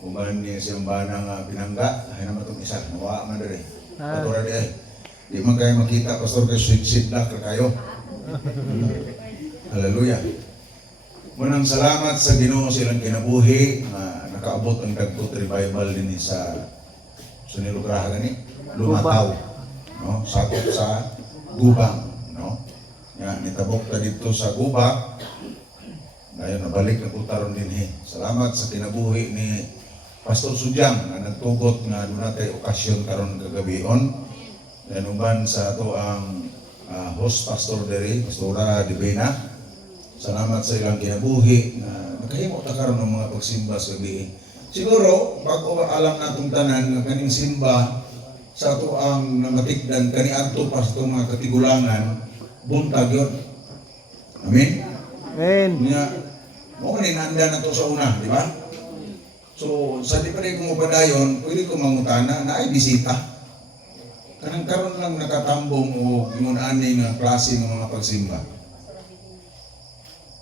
Uban niya siyang bana nga pinangga, ay naman itong isa, nawa man rin. Patura di ay. Di man kayo makita, Pastor, kayo sweet lang kayo. Hallelujah. Munang salamat sa Ginoo silang kinabuhi na nakaabot ang Dagkot Revival din sa Sunilugraha gani, lumataw. No? Sakop sa Gubang. No? Yan, nitabok ta dito sa Gubang. Ngayon, nabalik na putaron din eh. Salamat sa kinabuhi ni Pastor Sudyang na nagtugot nga doon natin okasyon karon kagabion. Dan uban sa ato ang host Pastor Dere, Pastora Divina. Salamat sa ilang kinabuhi na nakahimo ta karon ng mga pagsimba sa gabi. Siguro bago alam natong tanan nga kaning simba sa ato ang namatikdan kaniadto pa sa itong mga katigulangan buntag yun. Amen. Amen. Nga mo ni nanda na to sa una, di ba? So, sa di pa rin kung upadayon, pwede ko mangutana na ay bisita. Kanang karon lang nakatambong o imunani nga klase ng mga pagsimba.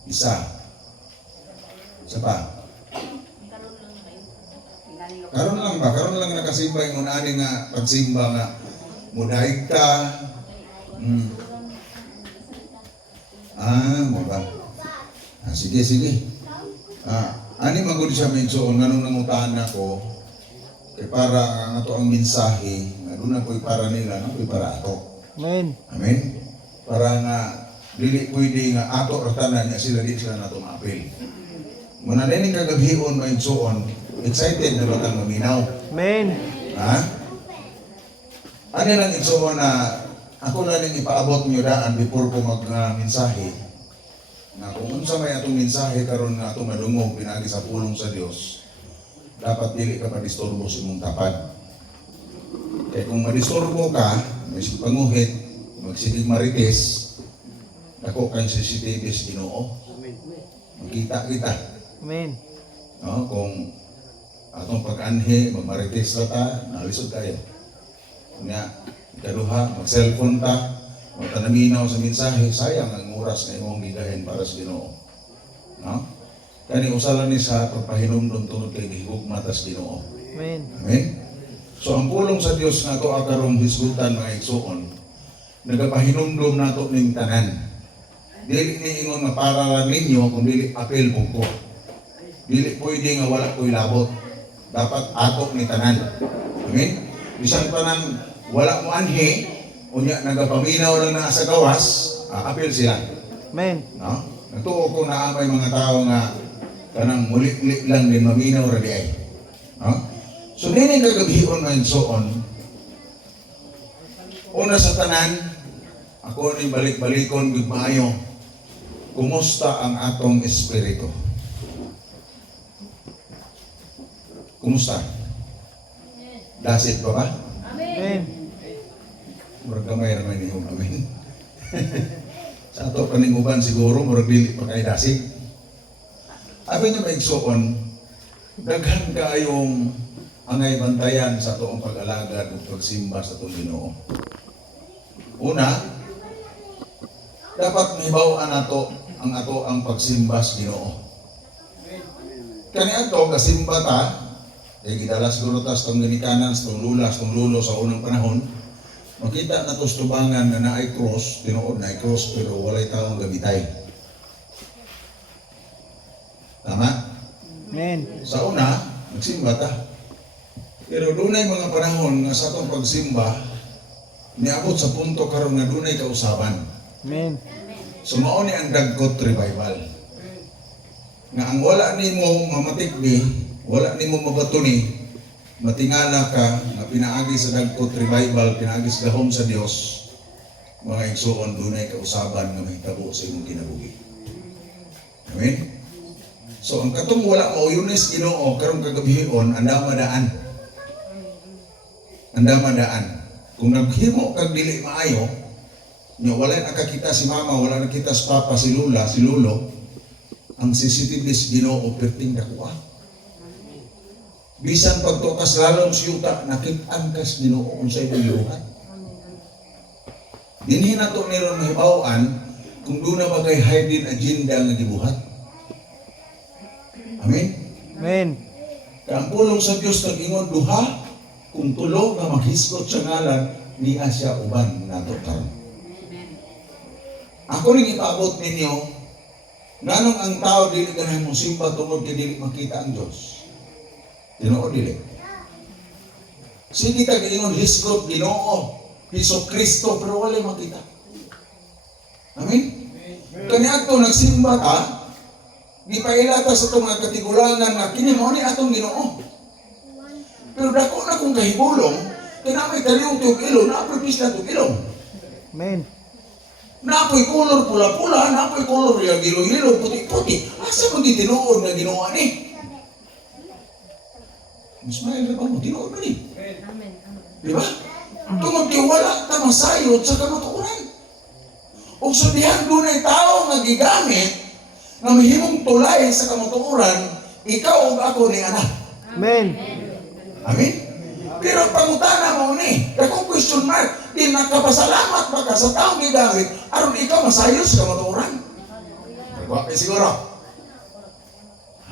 Isa. Isa pa. Karon lang ba? Karon lang nakasimba imunani nga pagsimba nga mudaig ka. Mo ba? Sige, sige. Ani magud siya medyo nganong nangutahan ako kay para nga ato ang mensahe nga doon na ko'y para nila no ko'y para ato. Amen. Amen. Para nga dili pwede nga ato ratanan nga sila di sila nato maapil. Muna ning kagabhion maigsoon, excited na batang maminaw. Amen. Ha? Ano lang igsoon na ako na ning ipaabot niyo daan before ko mag-mensahe. Na kung unsa may atong mensahe karon nga atong madungog pinaagi sa pulong sa Dios, dapat dili ka madisturbo sa imong tapad. Kaya kung madisturbo ka, may panguhit, magsigig marites, dako kang CCTV sa Ginoo. Makita kita. Amen. No, kung atong pag-anhi, magmarites ta, nalisod kayo. Nga, ikaduha, mag-cellphone ta, magtanaminaw sa mensahe, sayang ang oras na imong gigahin para sa Ginoo. No? Kani usalan ni sa pagpahinumdom tungod kay gihugma ta sa Ginoo. Amen. Amen. So ang pulong sa Dios nga to akarong hisgutan mga igsoon, nagapahinumdom nato ning tanan. Dili ni ingon nga para lang ninyo kung dili apel ko. Dili pwede nga wala ko'y labot. Dapat ato ni tanan. Amen. Bisan pa nang wala mo anhi, unya nagapaminaw lang na sa gawas, apil sila. Amen. No? Natuo ko na may mga tao nga kanang mulik-lik lang din maminaw ra di ay. No? So nini kagabhion man soon. Una sa tanan, ako ni balik-balikon gud maayo. Kumusta ang atong espiritu? Kumusta? Dasit pa ba? Amen. Murag gamay naman yung amin. Sa ato paninguban siguro, murag dili pa kay dasig. Abi nga maigsoon, daghan kayong angay bantayan sa toong pag-alagad ug pagsimba sa atong Ginoo. Una, dapat mahibaw-an nato ang pagsimba sa Ginoo. Kani ato kasimba ta, kay gidala siguro ta sa tong ginikanan, sa tong lula, sa tong lulo sa unang panahon. Makita na to sa tubangan na naay cross, tinuod na cross pero walay taong gabitay. Tama? Amen. Sa una, nagsimba ta. Pero dunay mga panahon nga sa atong pagsimba, niabot sa punto karon nga dunay kausaban. Amen. So mao ni ang Dagkot Revival. Nga ang wala nimo mamatikdi, wala nimo mabatuni, matingala ka na pinaagi sa Dagkot Revival, pinaagi sa gahom sa Dios, mga igsoon dunay kausaban nga mahitabo sa imong kinabuhi. Amen. So ang katong wala mo yunes Ginoo karong kagabihon anda madaan. Anda madaan. Kung naghimo kag dili maayo, nya wala nakakita si mama, wala nakita si papa, si lula, si lulo, ang CCTV sa Ginoo perting dakuha. Bisan pagtukas lalong siyuta, nakit-an kas Ginoo sa imong gibuhat. Dinhi nato niron mahibaw-an kung doon na ba kay hidden agenda nga gibuhat. Amen? Amen. Kaya ang pulong sa Diyos nag-ingon duha kung tulo nga maghisgot sa ngalan niya siya uban nato karon. Ako rin ipaabot ninyo nganong ang tao dili ganahan mong simba tungod kay dili makita ang Diyos. Tinuod dili. Sige ka giingon hisgot Ginoo, Hesus Kristo pero wala makita. Amen. Kaniadto nagsimba ta, gipailata sa itong mga katigulangan na kini mao ni atong Ginoo. Pero dako na kung kahibulong, kaya may kaliyong tiyog ilong, naapoy pisla tiyog ilong. Amen. Naapoy kolor pula-pula, naapoy kolor yung gilo-gilo, puti-puti. Asa mong gitinuod na ginawa ni? Ismael na ba mo? Tinuod ba ni? Diba? Tungod kay wala ta masayod sa kamatuoran. O sabihan doon ay tao nga gigamit na mahimong tulay sa kamatuoran, ikaw o ako ni anak. Amen. Amen? Pero pangutana mo ni, dakong question mark, di nakapasalamat ba ka sa taong gigamit, aron ikaw masayos sa kamatuoran? Nagwapay siguro.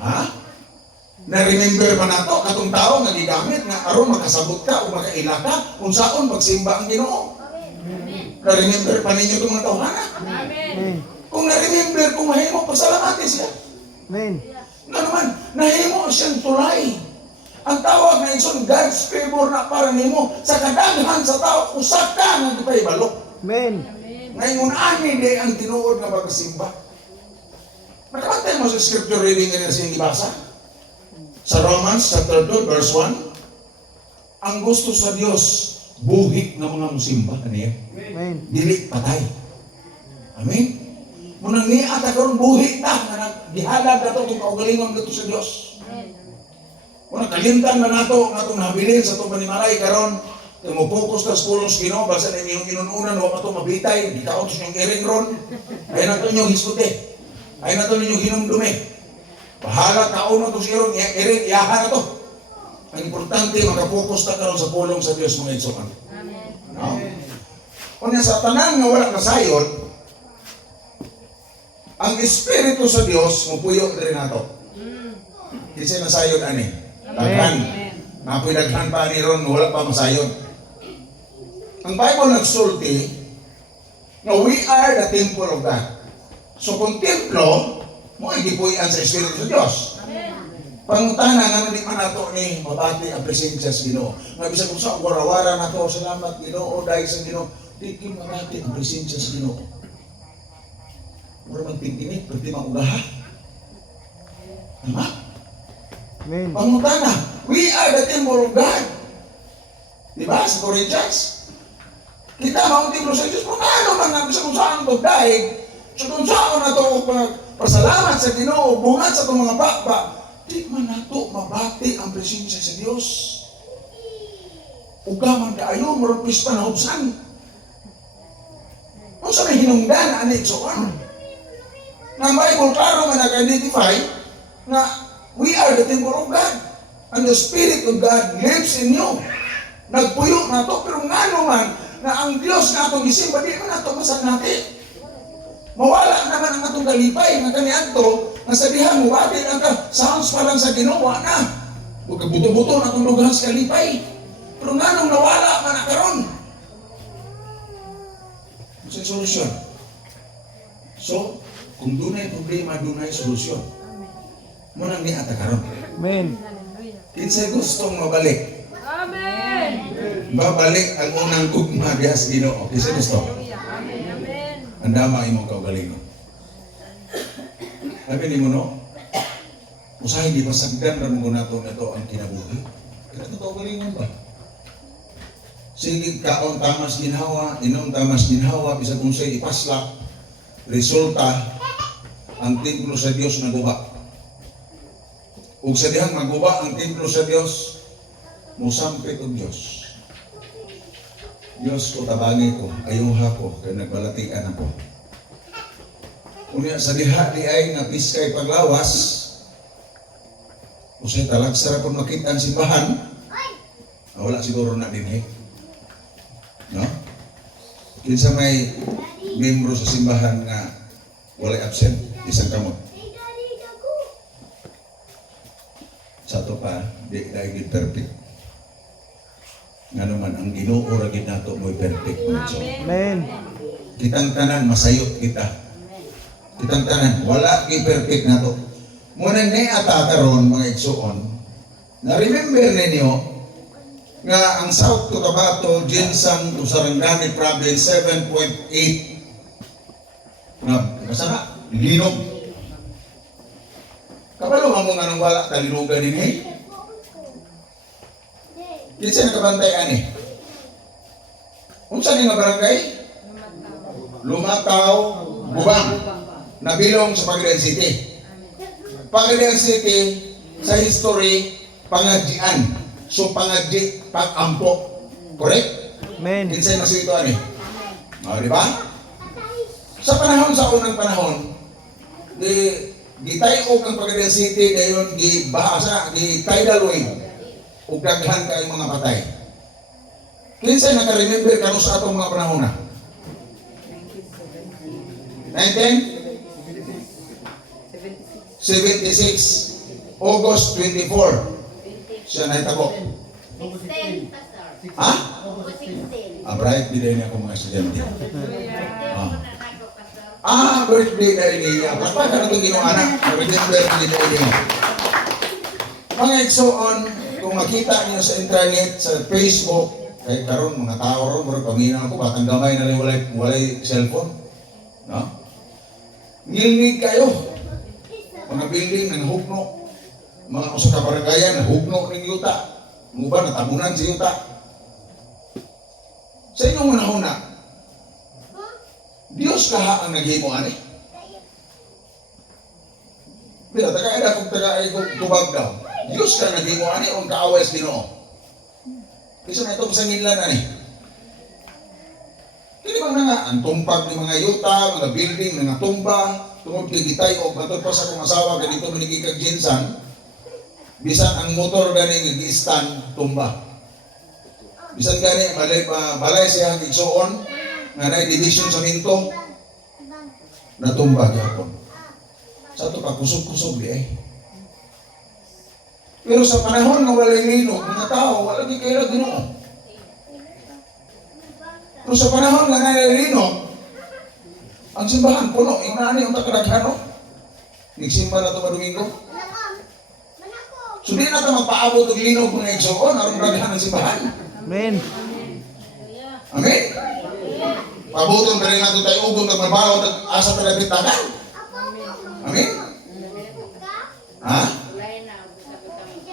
Ha? Na-remember ba na to, katong tao nga gigamit, nga aron makasabot ka o makaila ka, kung saan magsimba ang Ginoo? Na-remember pa ninyo itong mga tawhana? Amen. Kung na-remember, kung mahimo, pasalamatin siya. Amen. Nga naman, nahimo siyang tulay. Ang tawag na isun, God's favor na para nimo sa kadaghan sa tao, usa ka nga gipahibalok. Amen. Ngayon, ani di ang tinuod nga pagkasimba. Nakabantay mo sa scripture reading nga siyang ibasa? Sa Romans chapter 2, verse 1, ang gusto sa Diyos, buhik na mga musimba. Kaniya? Amen. Dili patay. Amen? Munang niya at karon buhik na gihalad na ito itong kaugalingon dito sa Diyos. Munang kalimtan na nato nga itong nabilin sa itong panimalay karon mupokus na sa pulong Ginoo basta na inyong inununan wala ito mabitay di kaon sa inyong iring ron ay nato inyong hiskote ay nato inyong hinumdumi bahala kaon na ito sa iring iyahan na ito. Ang importante makapokus na karon sa pulong sa Diyos mga itsukan. No? Kung sa tanan nga wala nasayod, ang Espiritu sa Diyos mupuyo rin nato. Kasi nasayod ani. Daghan. Napoy daghan pa ni ron wala pa masayod. Ang Bible nagsulti na we are the temple of God. So kung templo, mo ay gipuy-an sa Espiritu sa Diyos. Pangutana nga di man nato ni mabati ang presensya sa Ginoo. Nga bisag kung sa warawara nato salamat Ginoo dahil sa Ginoo, di kin mabati ang presensya sa Ginoo. Mura magtintinit, pwede maugaha. Tama? Amen. Pangutana, we are the temple of God. Diba? Sa Corinthians. Kita maong templo sa Diyos. Kung ano man nga, bisa kung saan ito dahil, so kung saan na ito pasalamat sa Ginoo, bungat sa itong mga bakba, di man na ito mabati ang presensya sa Diyos. Ugaman kaayo, marang pista na hubsan. Kung saan na hinungdan, anik so ano? Nga Bible, klaro nga nag-identify na we are the temple of God. And the Spirit of God lives in you. Nagpuyo na ito, pero nga naman, na ang Diyos na itong isimba, di man ito masag natin. Mawala naman ang itong galipay, na kanihan ito, nasabihan mo, bakit ang sounds pa lang sa ginawa na. Huwag ka buto-buto na itong lugar sa galipay. Pero nga nung nawala, manakaroon. Sa solusyon. So, kung dunay problema, dunay solusyon. Munang ni ata karon. Amen. Kinsay gustong mabalik? Amen. Babalik ang unang gugma diha sa Ginoo. Kinsay gusto? Amen. Amen. Andama imong kaugalingon. Sabi ni mo no? Usahay di pasagdan ra mo nato nato ang kinabuhi. Kaya kaugalingon ba? Sige kaon tamas ginhawa, inom tamas ginhawa, bisag unsay ipaslak. Resulta ang templo sa Dios naguba. Ug sa dihang maguba ang templo sa Dios, musampit og Dios. Dios ko tabangi ko, ayuha ko, kay nagbalatian ako. Unya sa diha di ay nga piskay paglawas, usay talagsara kung makita ang simbahan, wala siguro na din no? Kinsa may membro sa simbahan nga walay absent, isang kamot. Sa to pa, di daigid perfect. Nga naman, ang Ginoo ra gid nato mo'y perfect. So, Amen. kitang tanan masayot kita. Kitang tanan wala gi perfect nato. Muna ni ata karon mga igsuon. Na remember ninyo nga ang South Cotabato, Ginsang, Sarangani Province 7.8 na kasana linog. Kabalo mo nga nang wala talinugan din eh. Kinsa nakabantay ani? Unsa ni nga barangay? Lumataw, Bubang. Nabilong sa Pangasinan City. Pangasinan City sa history pangadjian. So pangadji pag-ampo. Correct? Amen. Kinsa mas ito ani? Di ba? Sa panahon sa unang panahon, gitayo ang Pangasinan City dayon gibahasa di tidal wave ug daghan kay mga patay. Kinsa naka-remember kanu sa atong mga panahon na? 1976 August 24 siya nahitabo. 16, Pastor. Ha? August 16. Bright birthday niya ako mga estudyante. Pastor. Birthday dahil niya. Pagpag ka na itong ginong anak. Remember birthday niya. Mga igsoon, kung makita niyo sa internet, sa Facebook, kahit karon mga tao ron, murag paminaw ako, batang gamay na rin walay cellphone. No? Ngilngig kayo. Mga building ng hugno. Mga usa ka baranggayan, hugno ng yuta. Mga ba, natabunan si yuta. Sa inyong manahon na, Diyos kaha ang naghimo ani. Bila taga-eda kung taga-ay kung tubag daw. Diyos ka naghimo ani o kaaway sa Ginoo. Isa na itong sanginlan ani. Kini bang nga ang tumpag ng mga yuta, mga building, mga tumba, tungod kay gitay o matod pa sa kong asawa ganito manigi kag Jinsan. Bisan ang motor gani nag-stand tumba. Bisan gani balay siya igsuon nga na division sa minto natumba gyapon. Sa to pa kusog-kusog di eh. Pero sa panahon nga walay linog, mga tao wala gi kayo Ginoo. Pero sa panahon nga walay linog, ang simbahan puno, inani ang takadaghano. Nagsimba na to ka Domingo. So di na ito magpaabot ng linog ng igsuon, aron daghan ang simbahan. Amen. Amen? Pabuton pa rin natin tayo ugong ng mabaho at asa talabitagan. Amen? Ha?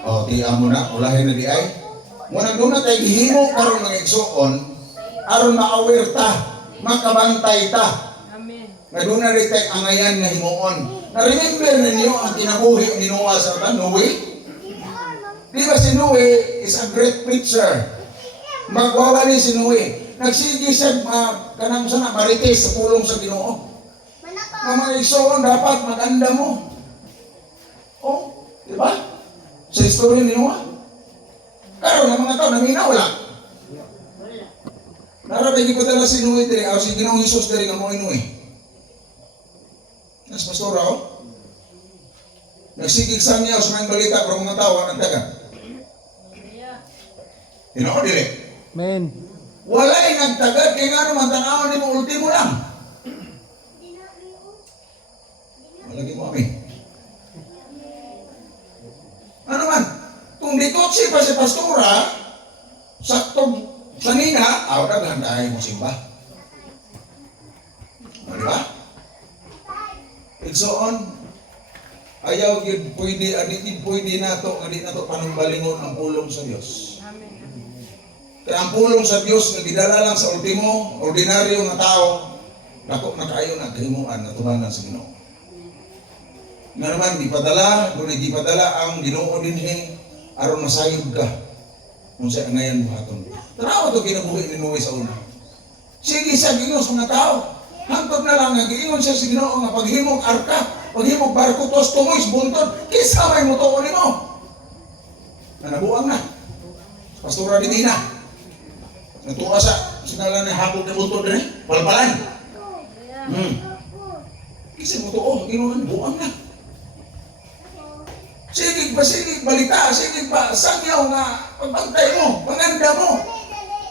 O, tiyan mo na, ulahin na di ay. Muna doon na tayo gihimo karon ng igsuon, aron ma-aware ta, makabantay ta. Nga doon na rin tayo angayan nga himuon. Na-remember ninyo ang kinabuhi ni Noah sa Noe? Di ba si Noe is a great preacher? Magwawali si Noe. Nagsigi siya kanang sana marites sa pulong sa Ginoo. Nga mga igsoon dapat maganda mo. Oh, di ba? Sa istorya ni Noah. Karon ang mga tao naminaw wala. Narabay ko dala si Noe diri, o si Ginoong Hesus diri nga mo Noe. Nas pastor ako. Nagsigig sa niya sa mga balita pero mga tao nagdagan. Ginoo dili. Amen. Walay nagtagad kay nga naman tanawan ni mo ultimo lang. Malagi mo amin. Ano man? Kung ditotsi pa si pastora, saktong sanina, daghan tayo mo simba. Di ba? And so on, ayaw yun pwede, aditid pwede na to panumbalingon ang pulong sa Diyos. Kaya ang pulong sa Diyos na gidala lang sa ultimo, ordinaryo nga tao, dako na kayo na kahimuan na tumanan sa Ginoo. Nga naman, di padala ang Ginoo dinhi aron masayod ka kung sa angayan buhaton. Tanawa to kinabuhi ni Noe sa una. Sige siya gingos mga tao. Hantod na lang nga giingon siya sa Ginoo nga paghimog arka, paghimog barko tos tumoy buntod, kinsa may mutuon nimo? Nabuang na. Pastora Divina. Natuwa sa sinalan ni hapon na buntod rin, palpalan. Kasi mutuo, ginoon buang na. Sige balita, sige pa, sangyaw nga, pagbantay mo, panganda mo.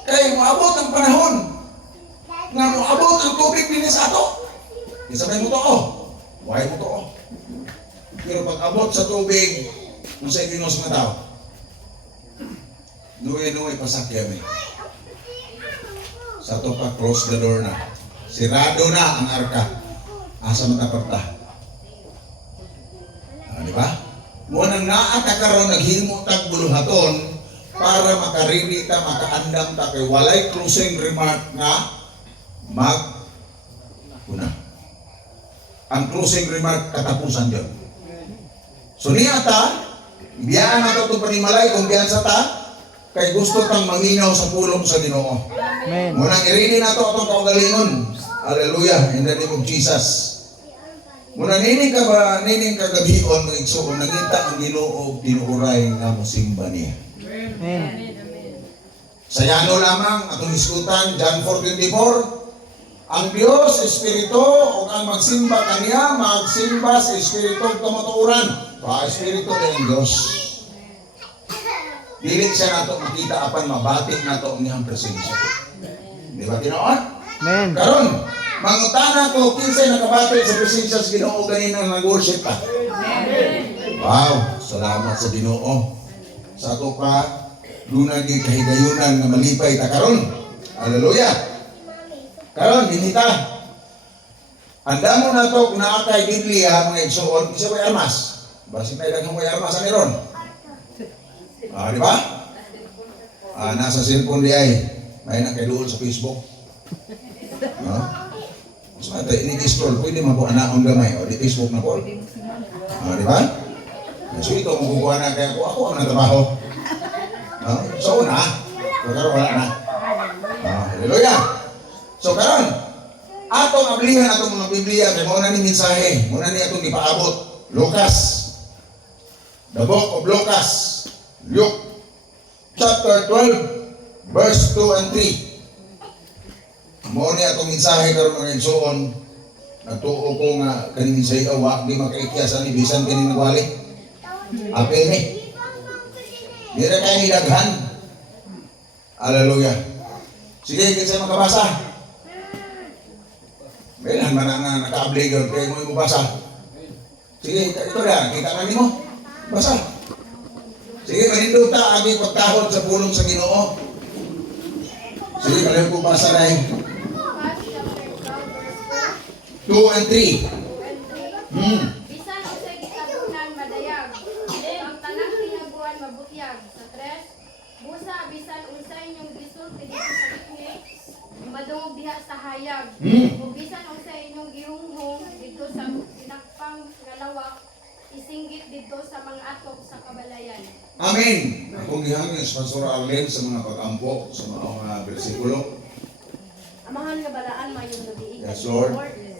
Kaya moabot ang panahon, nga moabot ang tubig din sa ato. Isabay mo to, why mo to, Pero pag abot sa tubig, kung sa ikinos mga tao, nuwi-nuwi pasakya mo. Sa to pa, close the door na. Sirado na ang arka. Asa mataparta. Di ba? Munang naata karon naghimo tag buluhaton para makarili ta, makaandam ta kay walay closing remark nga una. Ang closing remark katapusan yun. So niya ta, biyaan na ito itong panimalay kung biyan sa ta, kay gusto tang maminaw sa pulong sa Ginoo. Amen. Munang irili na ito itong kaugalingon. Hallelujah, in the name of Jesus. Muna nining ka gabion ng igsoon, nangita ang Ginoo tinuuray nga mosimba niya. Amen. Sa yano lamang atong iskutan John 4:24, ang Dios espiritu ug ang magsimba kaniya magsimba sa espiritu ug kamatuoran. Pa espiritu ng Dios. Dili siya nato makita apan mabatik nato ang iyang presensya. Di ba tinuod? Amen. Karon, mangutana ko kinsay nakabati sa presensya sa Ginoo ganina nag-worship pa. Wow, salamat sa Ginoo. Sa ato pa dunay gi kahigayunan nga malipay ta karon. Hallelujah. Karon dinita. Andamo na to kung naa kay Biblia mga igsoon, isa way armas. Basi tayo daghang way armas ani ron. Di ba? Nasa cellphone di ay. May na kay doon sa Facebook. So ito, ini-scroll, pwede mo po anaon gamay o di Facebook na po. Di ba? So ito, maguguha na kaya ako ang nagtrabaho. So una, karon wala na. Hallelujah. So karon, atong ablihan atong mga Biblia, kaya muna ni mensahe, muna ni atong ipaabot. Lucas, the book of Lucas, Luke, chapter 12, verse 2 and 3. Mo ni atong mensahe karon mga igsoon, nagtuo ko nga kaning mensahe wa di makaikyasan ni bisan kini nagwali. Apil ni. Dira kay ni daghan. Hallelujah. Sige, kinsa makabasa? Belan man na naka-oblige kay mo ibasa. Sige, ito na, kita na nimo. Basa. Sige, manindot ta agi pagtahod sa pulong sa Ginoo. Sige, kalayo ko basa na 2 and 3. Bisan usay gitabunan madayag, ang tanang tinabuan mabutyag. Sa 3, busa bisan unsay inyong gisulti dito sa piknik, madungog diha sa hayag. Ug bisan unsay inyong gihunghong dito sa tinakpang nga lawak, isinggit dito sa mga atok sa kabalayan. Amen. Akong gihangin sa Pastor Arlen sa mga pag-ampo sa mga bersikulo. Amahan nga balaan mayong nabiig. Yes, Lord.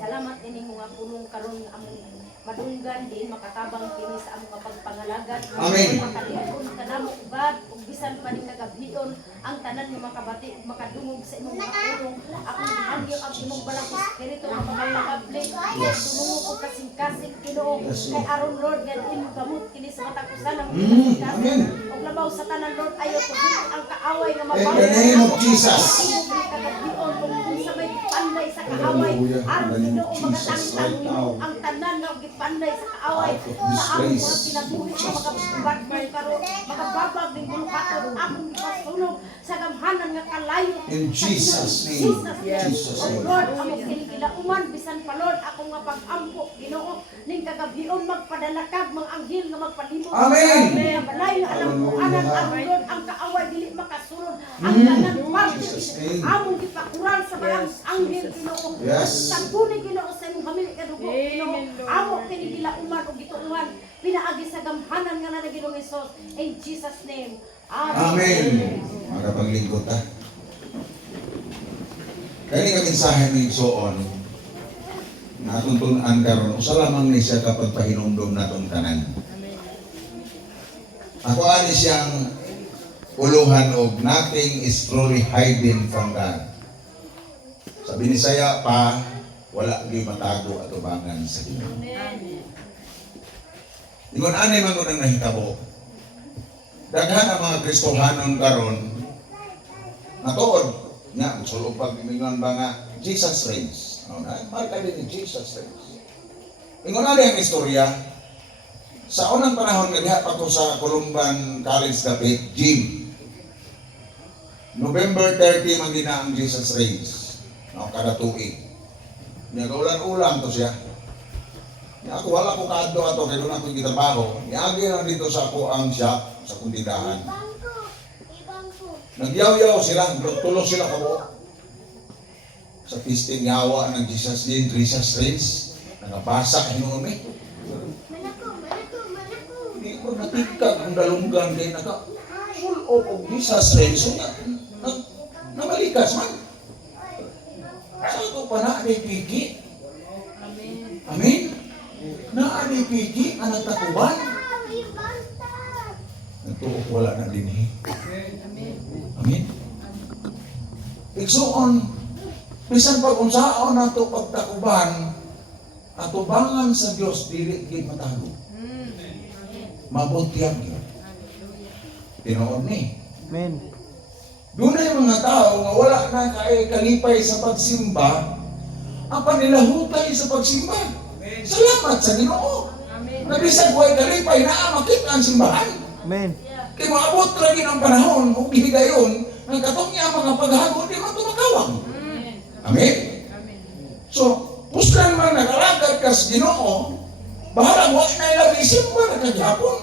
Salamat ini mga pulong karon among madunggan din makatabang kini sa among pagpangalagan. Amen. Makaligon kanamo ubad ug bisan pa ning kagabion ang tanan nga makabati ug makadungog sa imong mga pulong. Akong gihangyo ang imong balang espiritu nga makapagable. Yes. Dumungog og kasing-kasing Ginoo Yes, Lord. kay aron Lord nga imong gamot kini sa matakusan ng Amen. ug labaw sa tanan Lord ayo tugon ang kaaway nga In mabago. the name of Jesus. Kagabion kung sa may panday sa kaaway aron Ginoo magatangtang nimo ang tanan nga gipanday sa kaaway sa among mga kinabuhi nga makababag may karon makababag ning buluhaton akong gipasunog sa gamhanan nga kalayo In Jesus' name. Jesus' Oh name. Lord, among kinikilauman bisan pa Lord ako nga pag-ampo Ginoo ning kagabion magpadalakag mga anghel nga magpalimot. Amen. Balayo alam ko anan ang Lord ang kaaway dili makasulod ang tanan parte Jesus' name. among gipakuran sa mga anghel Ginoo. Yes. Sangguni Ginoo sa imong hamili kadugo Ginoo. Amo kini gilauman ug gituungan pinaagi sa gamhanan nga na Ginoong Hesus in Jesus name. Amen. Magapaglingkod ta. Kani ka mensahe ng igsoon, natutunan karon usa lamang ni siya kapag pahinumdum natong tanan. Ako ani siyang uluhan og nothing is truly hidden from God. Sa Binisaya pa, wala di matago at ubangan sa Ginoo. Ingon ani man ko nang nahitabo. daghan ang mga Kristohanon karon natuod nya sulod pag ingon ba nga Jesus reigns. Marka din ni Jesus reigns. Ingon na ang istorya sa unang panahon nga diha pa ko sa Columban College Dapit gym. November 30 man din ang Jesus reigns. Kada tuig. Nya ulan-ulan to siya. Nya ako wala ko kaadto ato kay doon ako gitrabaho. Niagi lang dito sa ako ang shop sa kundidahan. Nagyaw-yaw sila, tulog sila kabo. Sa pisting yawa ng Jesus din, Jesus reigns. Nagabasa hinuon mi. Hindi ko natikag ang dalunggan kay naka full of Jesus reigns. So, namalikas man. Sa ito pa na ay pigi. Amen? Na ay pigi ang nagtakuban. Nagtuok wala na din eh. Amen? Igsuon, bisan pag-unsaon na ito pagtakuban, atubangan sa Diyos, dili gid matago. Mabutyag yun. Tinoon ni. Amen. Doon ay mga tao nga wala na kalipay sa pagsimba, ang panilahutay sa pagsimba. Salamat sa Ginoo. Nabisag huwag kalipay na makita ang simbahan. Amen. Kaya maabot lagi ng panahon, kung binigayon, ng katong niya mga paghago, di man tumakawang. Amen? So, puslan man nakalagad ka sa Ginoo, bahala huwag na ilang isimba na kagyapon.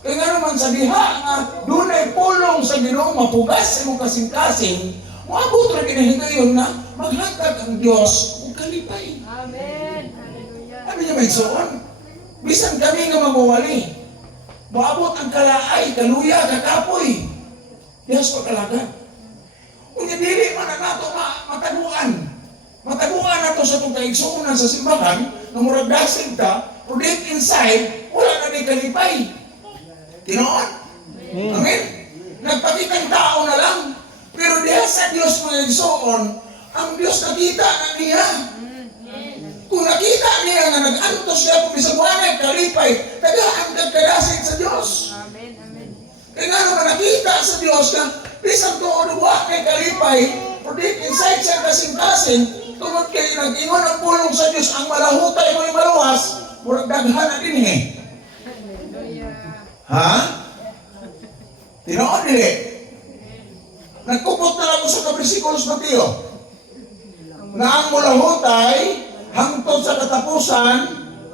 Kaya nga naman sa diha nga, doon ay pulong sa Ginoo, mapugas sa mong kasing-kasing, maabot lagi na higayon na maghatag ang Diyos kung kalipay. Amen. Hallelujah. Ano niya may soon? Bisan kami nga mabuwali. Maabot ang kalaay, kaluya, kakapoy. Diyos pagkalagad. Kung dili man na nato mataguan. Mataguan nato sa itong kaigsuunan sa simbahan, na murag dasig ka, pero deep inside, wala na di kalipay. Tinoon? Amen? Nagpakitang tao na lang. Pero diya sa Diyos mga igsuon, ang Diyos nakita na niya. Kung nakita niya na nag-antos siya kung isabuanay, kalipay, tagaan kadasig sa Diyos. Amen. Amen. Kaya nga naman nakita sa Diyos na bisang tuon uwa kay kalipay, o deep inside siya kasing-kasing, tungod kay nag-ingon ang pulong sa Diyos, ang malahutay mo yung maluwas, murag daghan na din eh. Hallelujah. Ha? Tinoon nila. Nagkupot na lang ko sa kabersikulos Mateo. Na ang malahutay, hangtod sa katapusan,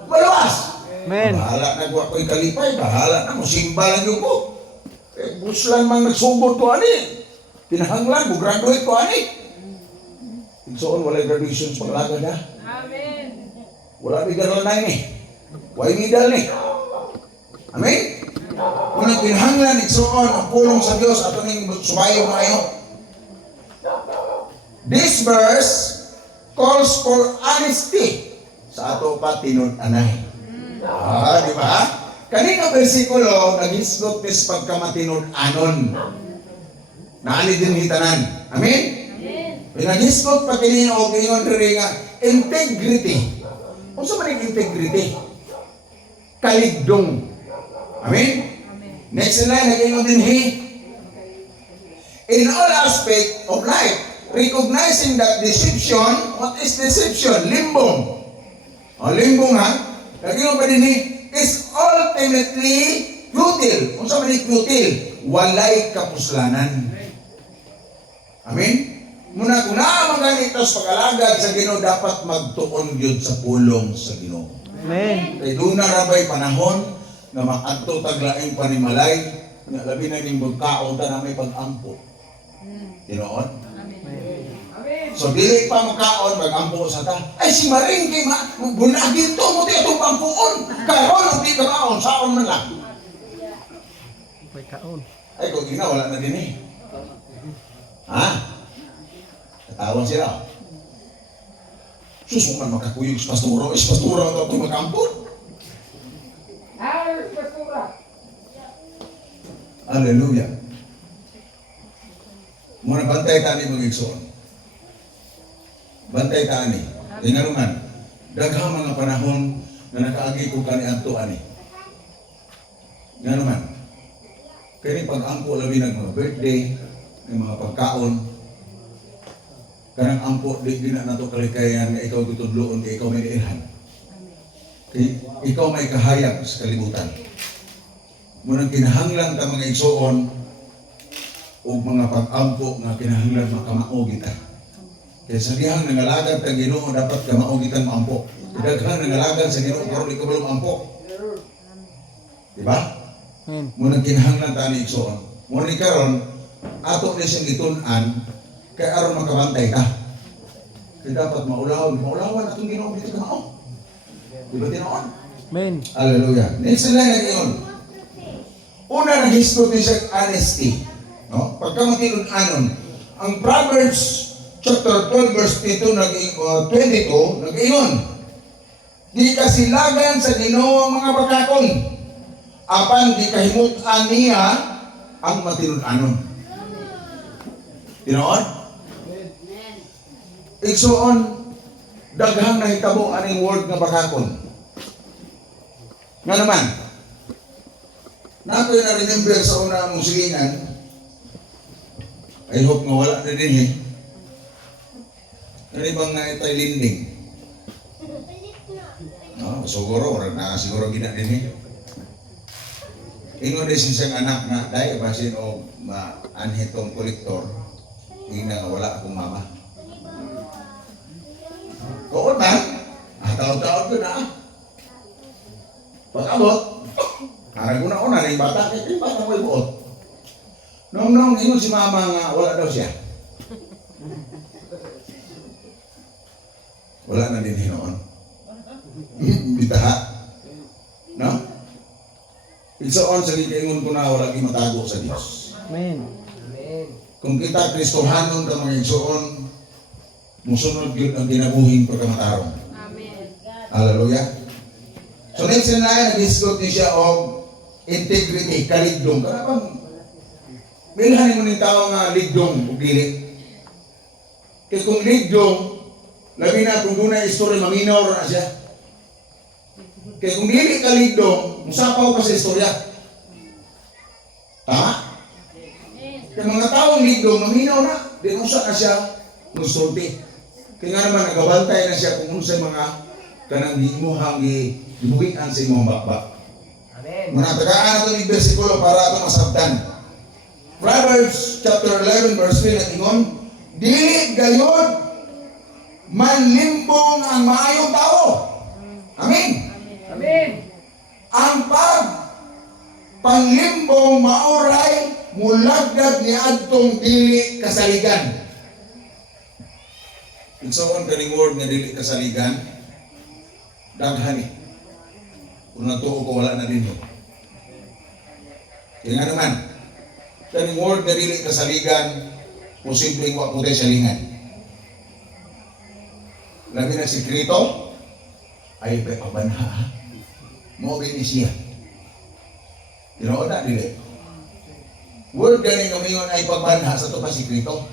maluwas. Amen. Bahala na ko ako'y kalipay, bahala na mo, simba lang yung ko. Buslan mang nagsugod ko ani. Pinahanglan mo, graduate ko ani. Igsoon, wala graduation sa paglagad ha. Amen. Wala may garal na ini. Why medal ni? Amen? Unang pinahanglan, igsoon, ang pulong sa Diyos, at ning sumayo na kayo. This verse calls for honesty. Sa ato pa tinud-anay. Di ba? Kanina bersikulo, nag-isgot tis pagkamatinud-anon. Naali din hitanan. Amen? Pinag-isgot pa kanina o kingon rin nga, integrity. Kung sa maning integrity? Kaligdong. Amen? Next na nag-ingon din in all aspect of life, recognizing that deception, what is deception? Limbong. O, limbong ha? Nag-ingon pa din is ultimately futile. Kung sa maning futile, walay kapuslanan. Amen? Muna kung naamang ganito sa pag-alagad sa Ginoo, dapat magtuon yun sa pulong sa Ginoo. Amen. Kaya doon na rabay panahon na makadto taglaing panimalay, nga labi na ning magkaon ta na may pag-ampo. Tinoon? So dili pa makaon mag-ampo sa ta. Ay si Maring kay bunagin to mo ti atong pampuon. Karon ang di kaon saon man lang. May kaon. Ay kung gina wala na din eh. Ha? Katawan sila. Sus, man makakuyog sa pastura. Is pastura ito itong mag-ampon. Hallelujah. Muna bantay tani mag-igsoon. Bantay tani. Tingnan naman. Daghang mga panahon na nakaagi ko kani adto ani. Nga naman. Kani pag-ampo labi ng mga birthday, ng mga pagkaon, kanang ampo, di na nato kalikayan nga ikaw gutudloon, kay ikaw may ilhan. Kay ikaw may kahayag sa kalibutan. Munang kinahanglan ka mga igsoon, o mga pag-ampo nga kinahanglan makamao kita. Kaya sa dihang nangalagad kang Ginoo dapat kamao gitan maampo. Daghang nangalagad sa Ginoo karon ikaw belum ampo. Diba? Munang kinahanglan ta ni igsoon. Muna ni karon ato ni siyang gitun-an kay aron makabantay ka. Kaya dapat maulawan atong Ginoo dito kamao. Diba tinoon? Amen. Hallelujah. Next lang na ngayon. Una nag-history din siya honesty. No? Pagkamatilun-anon, ang Proverbs chapter 12 verse 22 nag-iyon. Di kasilagan sa Ginoo ang mga pagkakon. Apan di kahimut-an niya ang matilun-anon. Tinoon? Igsoon, daghang nahitabo aning word nga pagkakon. Nga naman, nato na remember sa una mong silingan, I hope nga wala na din eh. Ano bang na itay linding? No, siguro, siguro gina din eh. Ingon din siyang anak na, dahil basin o anhitong kolektor, hindi nga wala akong mama. Tuon na, taon-taon ko na. Pag-abot, harag ko na una na yung bata, kaya yung bata mo ibuot. Nung ingon si mama nga, wala daw siya. Wala na din hinoon. Bitaha. No? Igsoon sa gikaingon ko na wala kang matago sa Diyos. Amen. Kung kita Kristohanon ka mga igsoon, musunod yun ang ginabuhin pagkamatarong. Amen. Hallelujah. So next in line, nag-discuss niya siya o integrity, kaligdong. Karapang, milhanin mo ng tao nga ligdong o dili. Kaya kung ligdong, labi na kung doon na istorya, maminaw na siya. Kaya kung dili ka ligdong, musapaw ka sa istorya. Tama? Kaya mga taong ligdong, maminaw na, di mo sa na siya musulti. Kaya nga naman, nagabantay na siya kung unsay mga kanang gimuhang gibuhian sa imong bakbak. Amen. Manatagaan nato ni bersikulo para ato masabtan. Proverbs chapter 11 verse 3 nag-ingon, dili gayud manlimbong ang maayong tao. Amen. Amen. Ang panglimbong mauray mulagdag ni adtong dili kasaligan. Igsoon kaning word nga dili kasaligan, daghan eh. Kung natuo ko wala na din eh. Kaya nga naman, kaning word nga dili kasaligan, posibleng wa puti salingan. Labi na sikreto, ay pabanha. Mo ni siya. Tinood na dili. Word ganing kamingon ay pagbanha sa to pa sikreto.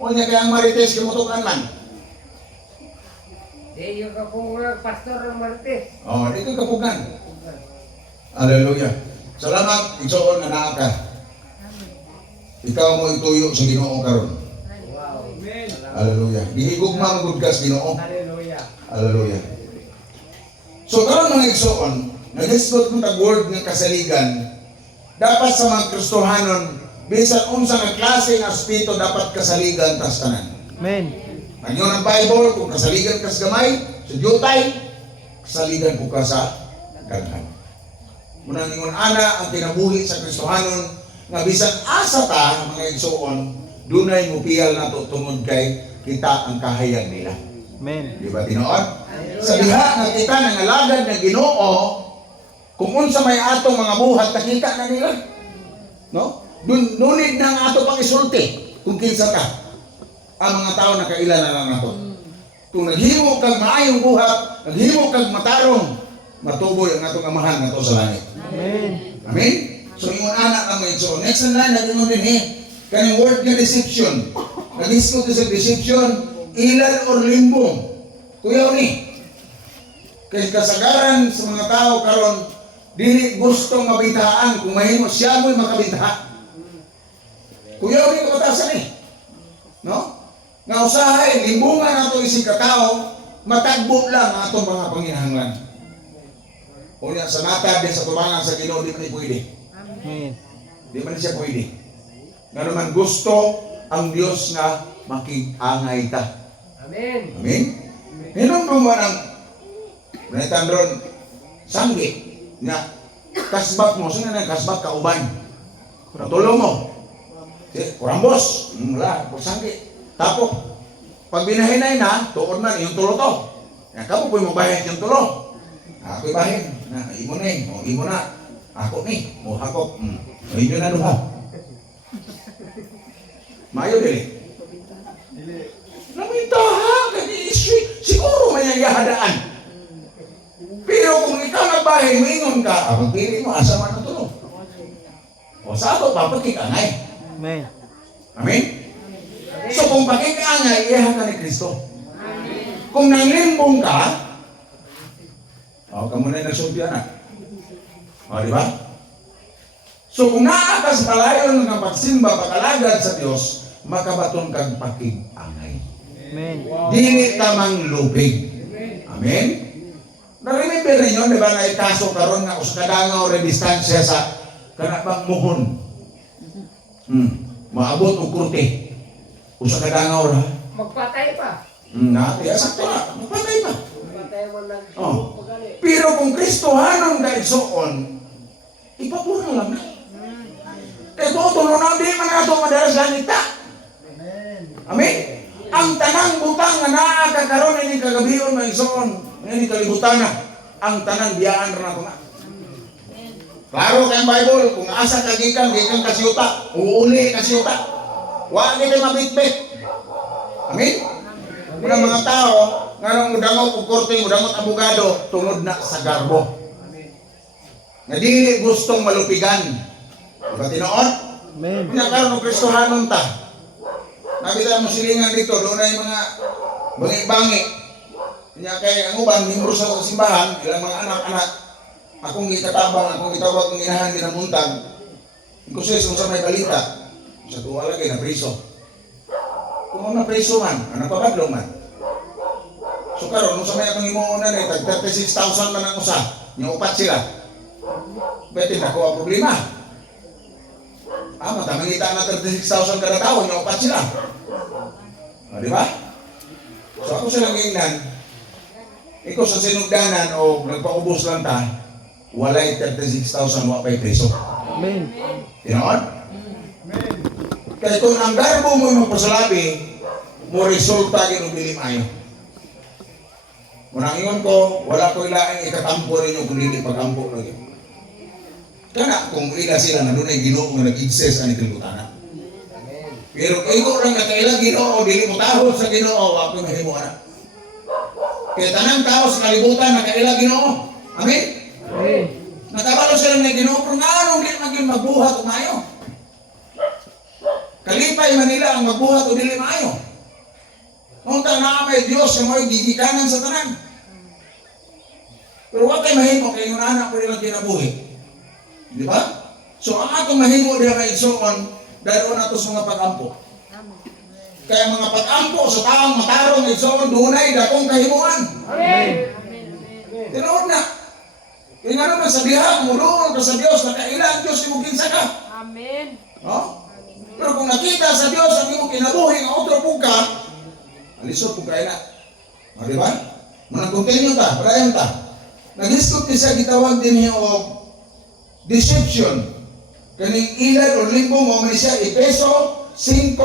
O niya kaya ang marites kimutukan man. Di yung kapungang pastor ng Martes. Oh, di ka kapugan. Hallelujah. Salamat, igsoon nga naa ka. Ikaw mo ituyo sa Ginoo karon. Wow. Amen. Hallelujah. Gihigugma mo gud ka sa Ginoo. Hallelujah. Hallelujah. So karon mga igsoon, nag-discuss ko tag word nga kasaligan. Dapat sa mga Kristohanon, bisan unsa nga klase nga espiritu dapat kasaligan tas tanan. Amen. Ang yun ang Bible, kung kasaligan ka sa gamay, sa jutay, kasaligan ko ka sa daghan. Munang ingon ana ang kinabuhi sa Kristohanon, nga bisan asa ta, mga igsoon, dunay mupiyal na to tungod kay kita ang kahayag nila. Amen. Di ba tinoon? Sa diha nga kita nangalagad na Ginoo, kung unsa may atong mga buhat, nakita na nila. No? Nunid na ang ato pang isulti kung kinsa ka. Ang mga tao nakailan na lang nato. Kung naghimo kag maayong buhat, naghimo kag matarong, matuboy ang atong amahan nato sa langit. Amen. Amen? So ingon anak ang mga igsoon. Next na lang, nag-ingon din kaning word nga deception. Nag-isco sa deception, ilan or limbong. Kuyaw ni. Kaya kasagaran sa mga tao karon Dili gustong mabintahaan kung mahimo siya mo'y makabintaha. Kuya rin kabatasan eh. No? Nga usahay, limbungan nato isig katao, matagbo lang ang atong mga panginahanglan. Unya sa natad din sa tubangan sa Ginoo di man pwede. Amen. Di man siya pwede. Nga naman gusto ang Dios nga makig-angay ta. Amen. Amen? Hinumdum mo ng nanitandron sanggi nga kasbak mo. Sino na kasbak ka uban? Tulong mo. Kurambos. Wala, sanggi. Tapos, pag binahinay na, tuod man, yung tulo to. Yan, kamu po yung mabahin yung tulo. Ako'y bahin. Na, imo na eh. O, imo na. Ako ni. O, ako. O, inyo na duha. Mayo dili. Namitaha, kani-iswi. Siguro may yayahadaan. Pero kung ikaw nagbahin, maingon ka, ang pili mo, asa man ang tulo. O, sa ato, papagkikangay. Amen. Amen? So kung pakikangay, iyahan ka ni Kristo. Kung nanglimbong ka, kamo na nagsulti anak. Di ba? So kung naakas palayon ng pagsimba, pag-alagad sa Diyos, makabaton kang pakikangay. Amen. Dili tamang lupig. Amen? Na-remember ninyo, di ba, na ikaso karon nga usakadangaw o distansya sa kanabang muhon. Maabot o kurte. Usakadangaw ra. Magpatay pa. Kaya sakto na, magpatay pa. Magpatay mo lang. Oh. Pero kung Kristohanon ka igsoon, ipapuro lang na. Kaya tutulo na, di man nato madalas langit ta. Amen? Ang tanang butang na naakakaroon ini kagabiyon na igsoon, ini kalibutan na, ang tanang biyaan na nato na. Klaro kayong Bible, kung asa kagikan, gikan kasiyuta, uuli kasiyuta. Huwag kita mabitbit. Amen? Muna mga tao, nga nang mudangot o korte, mudangot abogado, tungod na sa garbo. Nga di gustong malupigan. Diba tinoon? Amen. Kanya karon ng Kristohanon ta. Nabita mo silingan dito, doon na yung mga bangi-bangi. Kanya kay ang uban, membro sa simbahan, ilang mga anak-anak, akong gitatabang, akong gitawag ng inahan, ginamuntag. Kung sa may balita, sa tuwa lagi na preso. Kung na preso man, ano pabadlong man. So karon nung sa may atong imuunan eh, tag 36,000 man ang usa, yung upat sila. Pwede na ko ang problema. Matamangita na 36,000 kada tao, yung upat sila. Di ba? So ako silang ingnan, ikaw sa sinugdanan o nagpaubos lang ta, walay 36,000 wapay preso. Amen. Tinoon? Kaya kung ang garbo mo yung magpasalabi, mo resulta ginubili mayo. Munang ingon ko, wala ko ilaing ikatampo ninyo kung hindi pagkampo lagi. Kana kung ila sila na doon ay Ginoo nga nag-exist ang ikilbutana. Pero kung ikaw lang nakailang Ginoo, dili mo tahod sa Ginoo, ako mahimo na. Kaya tanang tao sa kalibutan nakailang Ginoo. Amen? Amen. Nakabalo sila ng Ginoo, pero nga anong di maging magbuhat o mayo? Kalipay Manila ang magbuhat o dili maayo. Nung na may Diyos na mo'y gigikanan sa tanan. Pero wag kayo mahimo kayo na anak ko nilang kinabuhi. Di ba? So ang atong mahimo diha kay igsoon, dahil na ito sa mga pag-ampo. Kaya mga pag-ampo sa taong matarong igsoon, dunay dakong kahimuan. Amen. Tinood na. Kaya nga naman sa diha, mulunod ka sa Diyos, nakailang Diyos yung kinsa ka. Amen. No? Pero kung nakita sa Diyos ang iyong kinabuhi ng otro po ka, alisod po kayo na. O, diba? Manag-continue ta, parayan ta. Nag-hiskot niya siya, gitawag din niya o deception. Kaning ilad o limbong mo man siya, Efeso 5,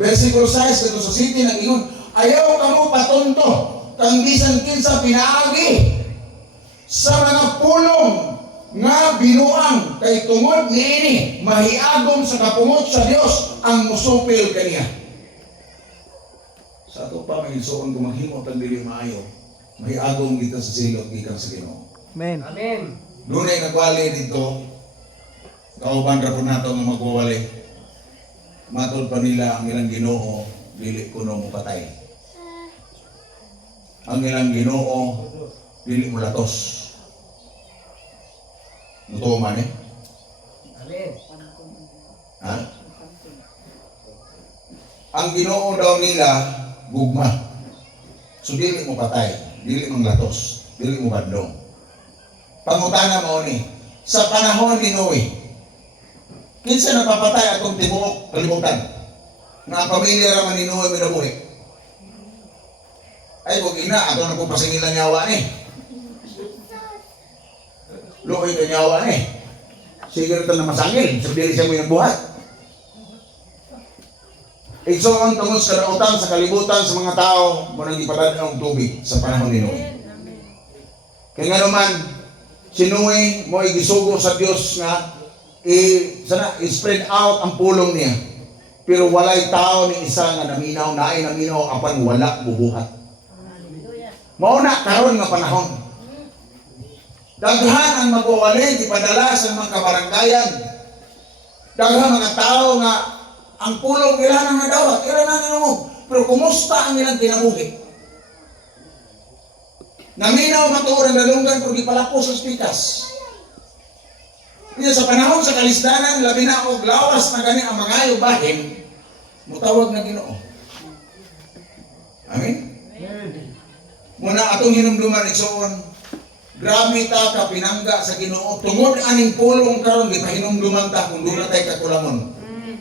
versikulo 6, kato sa city ng ingon, ayaw ka mo patunto, kang bisan kinsa pinaagi sa mga pulong nga binuang kay tungod niini mahiagom sa kapungot sa Dios ang musupil kaniya. Sa ato pa may suon kung maghimo tang dili maayo, mahiagom kita sa silot gikan sa Ginoo. Amen. Amen. Dunay nagwali dito, kauban ra po nato nga magwawali. Matod pa nila ang ilang Ginoo dili kuno mo patay. Ang ilang Ginoo dili mo latos. Totoo man eh. Amen. Ha? Ang Ginoo daw nila, gugma. So dili mo patay, dili mong latos, dili mo bandong. Pangutana mo ni, sa panahon ni Noe, kinsa napapatay atong tibuok kalibutan? Nga ang pamilya raman ni Noe minabuhi. Ay, kung ina, ato na kung pasingilan nyawa ni. Luoy ka nyawa ni. Sige ito na masangil, sabihin siya mo yung buhat. Igsoon tungod sa karautan sa kalibutan sa mga tao mo nang ipadad ang tubig sa panahon ni Noe. Amen. Kaya nga naman, si Noe mo igisugo sa Dios nga i-spread out ang pulong niya. Pero walay tao ni isa nga naminaw, naay naminaw apan wala bubuhat. Mauna karon nga panahon. Daghan ang mag-uwalay, ipadala sa mga kabaranggayan. Daghan mga tao nga ang pulong ilan ang nadawat, ilan ang nanumog. Pero kumusta ang ilang kinabuhi? Naminaw matuod ang dalunggan pero di palako sa spikas. Kaya sa panahon sa kalisdanan, labi na og lawas na gani ang mga bahin, mutawag na Ginoo. Amen? Muna atong hinumduman igsoon, grabe ta ka pinangga sa Ginoo tungod aning pulong karon di pa hinumduman ta kung doon na tayo kakulangon. Amen.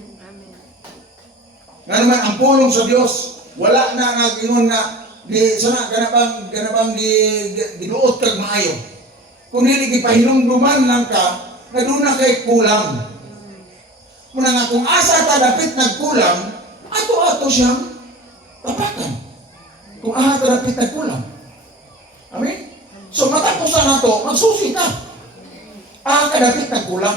Nga naman ang pulong sa Dios wala na nga gingon nga di sana ganabang giduot kag maayo. Kung dili gipahinumduman lang ka nga doon na kay kulang. Muna nga kung asa ta dapit nagkulang, ato siyang tapakan. Kung asa ta dapit nagkulang. Amen? So matapos na nato, magsusi ka. Kadapit nagkulang.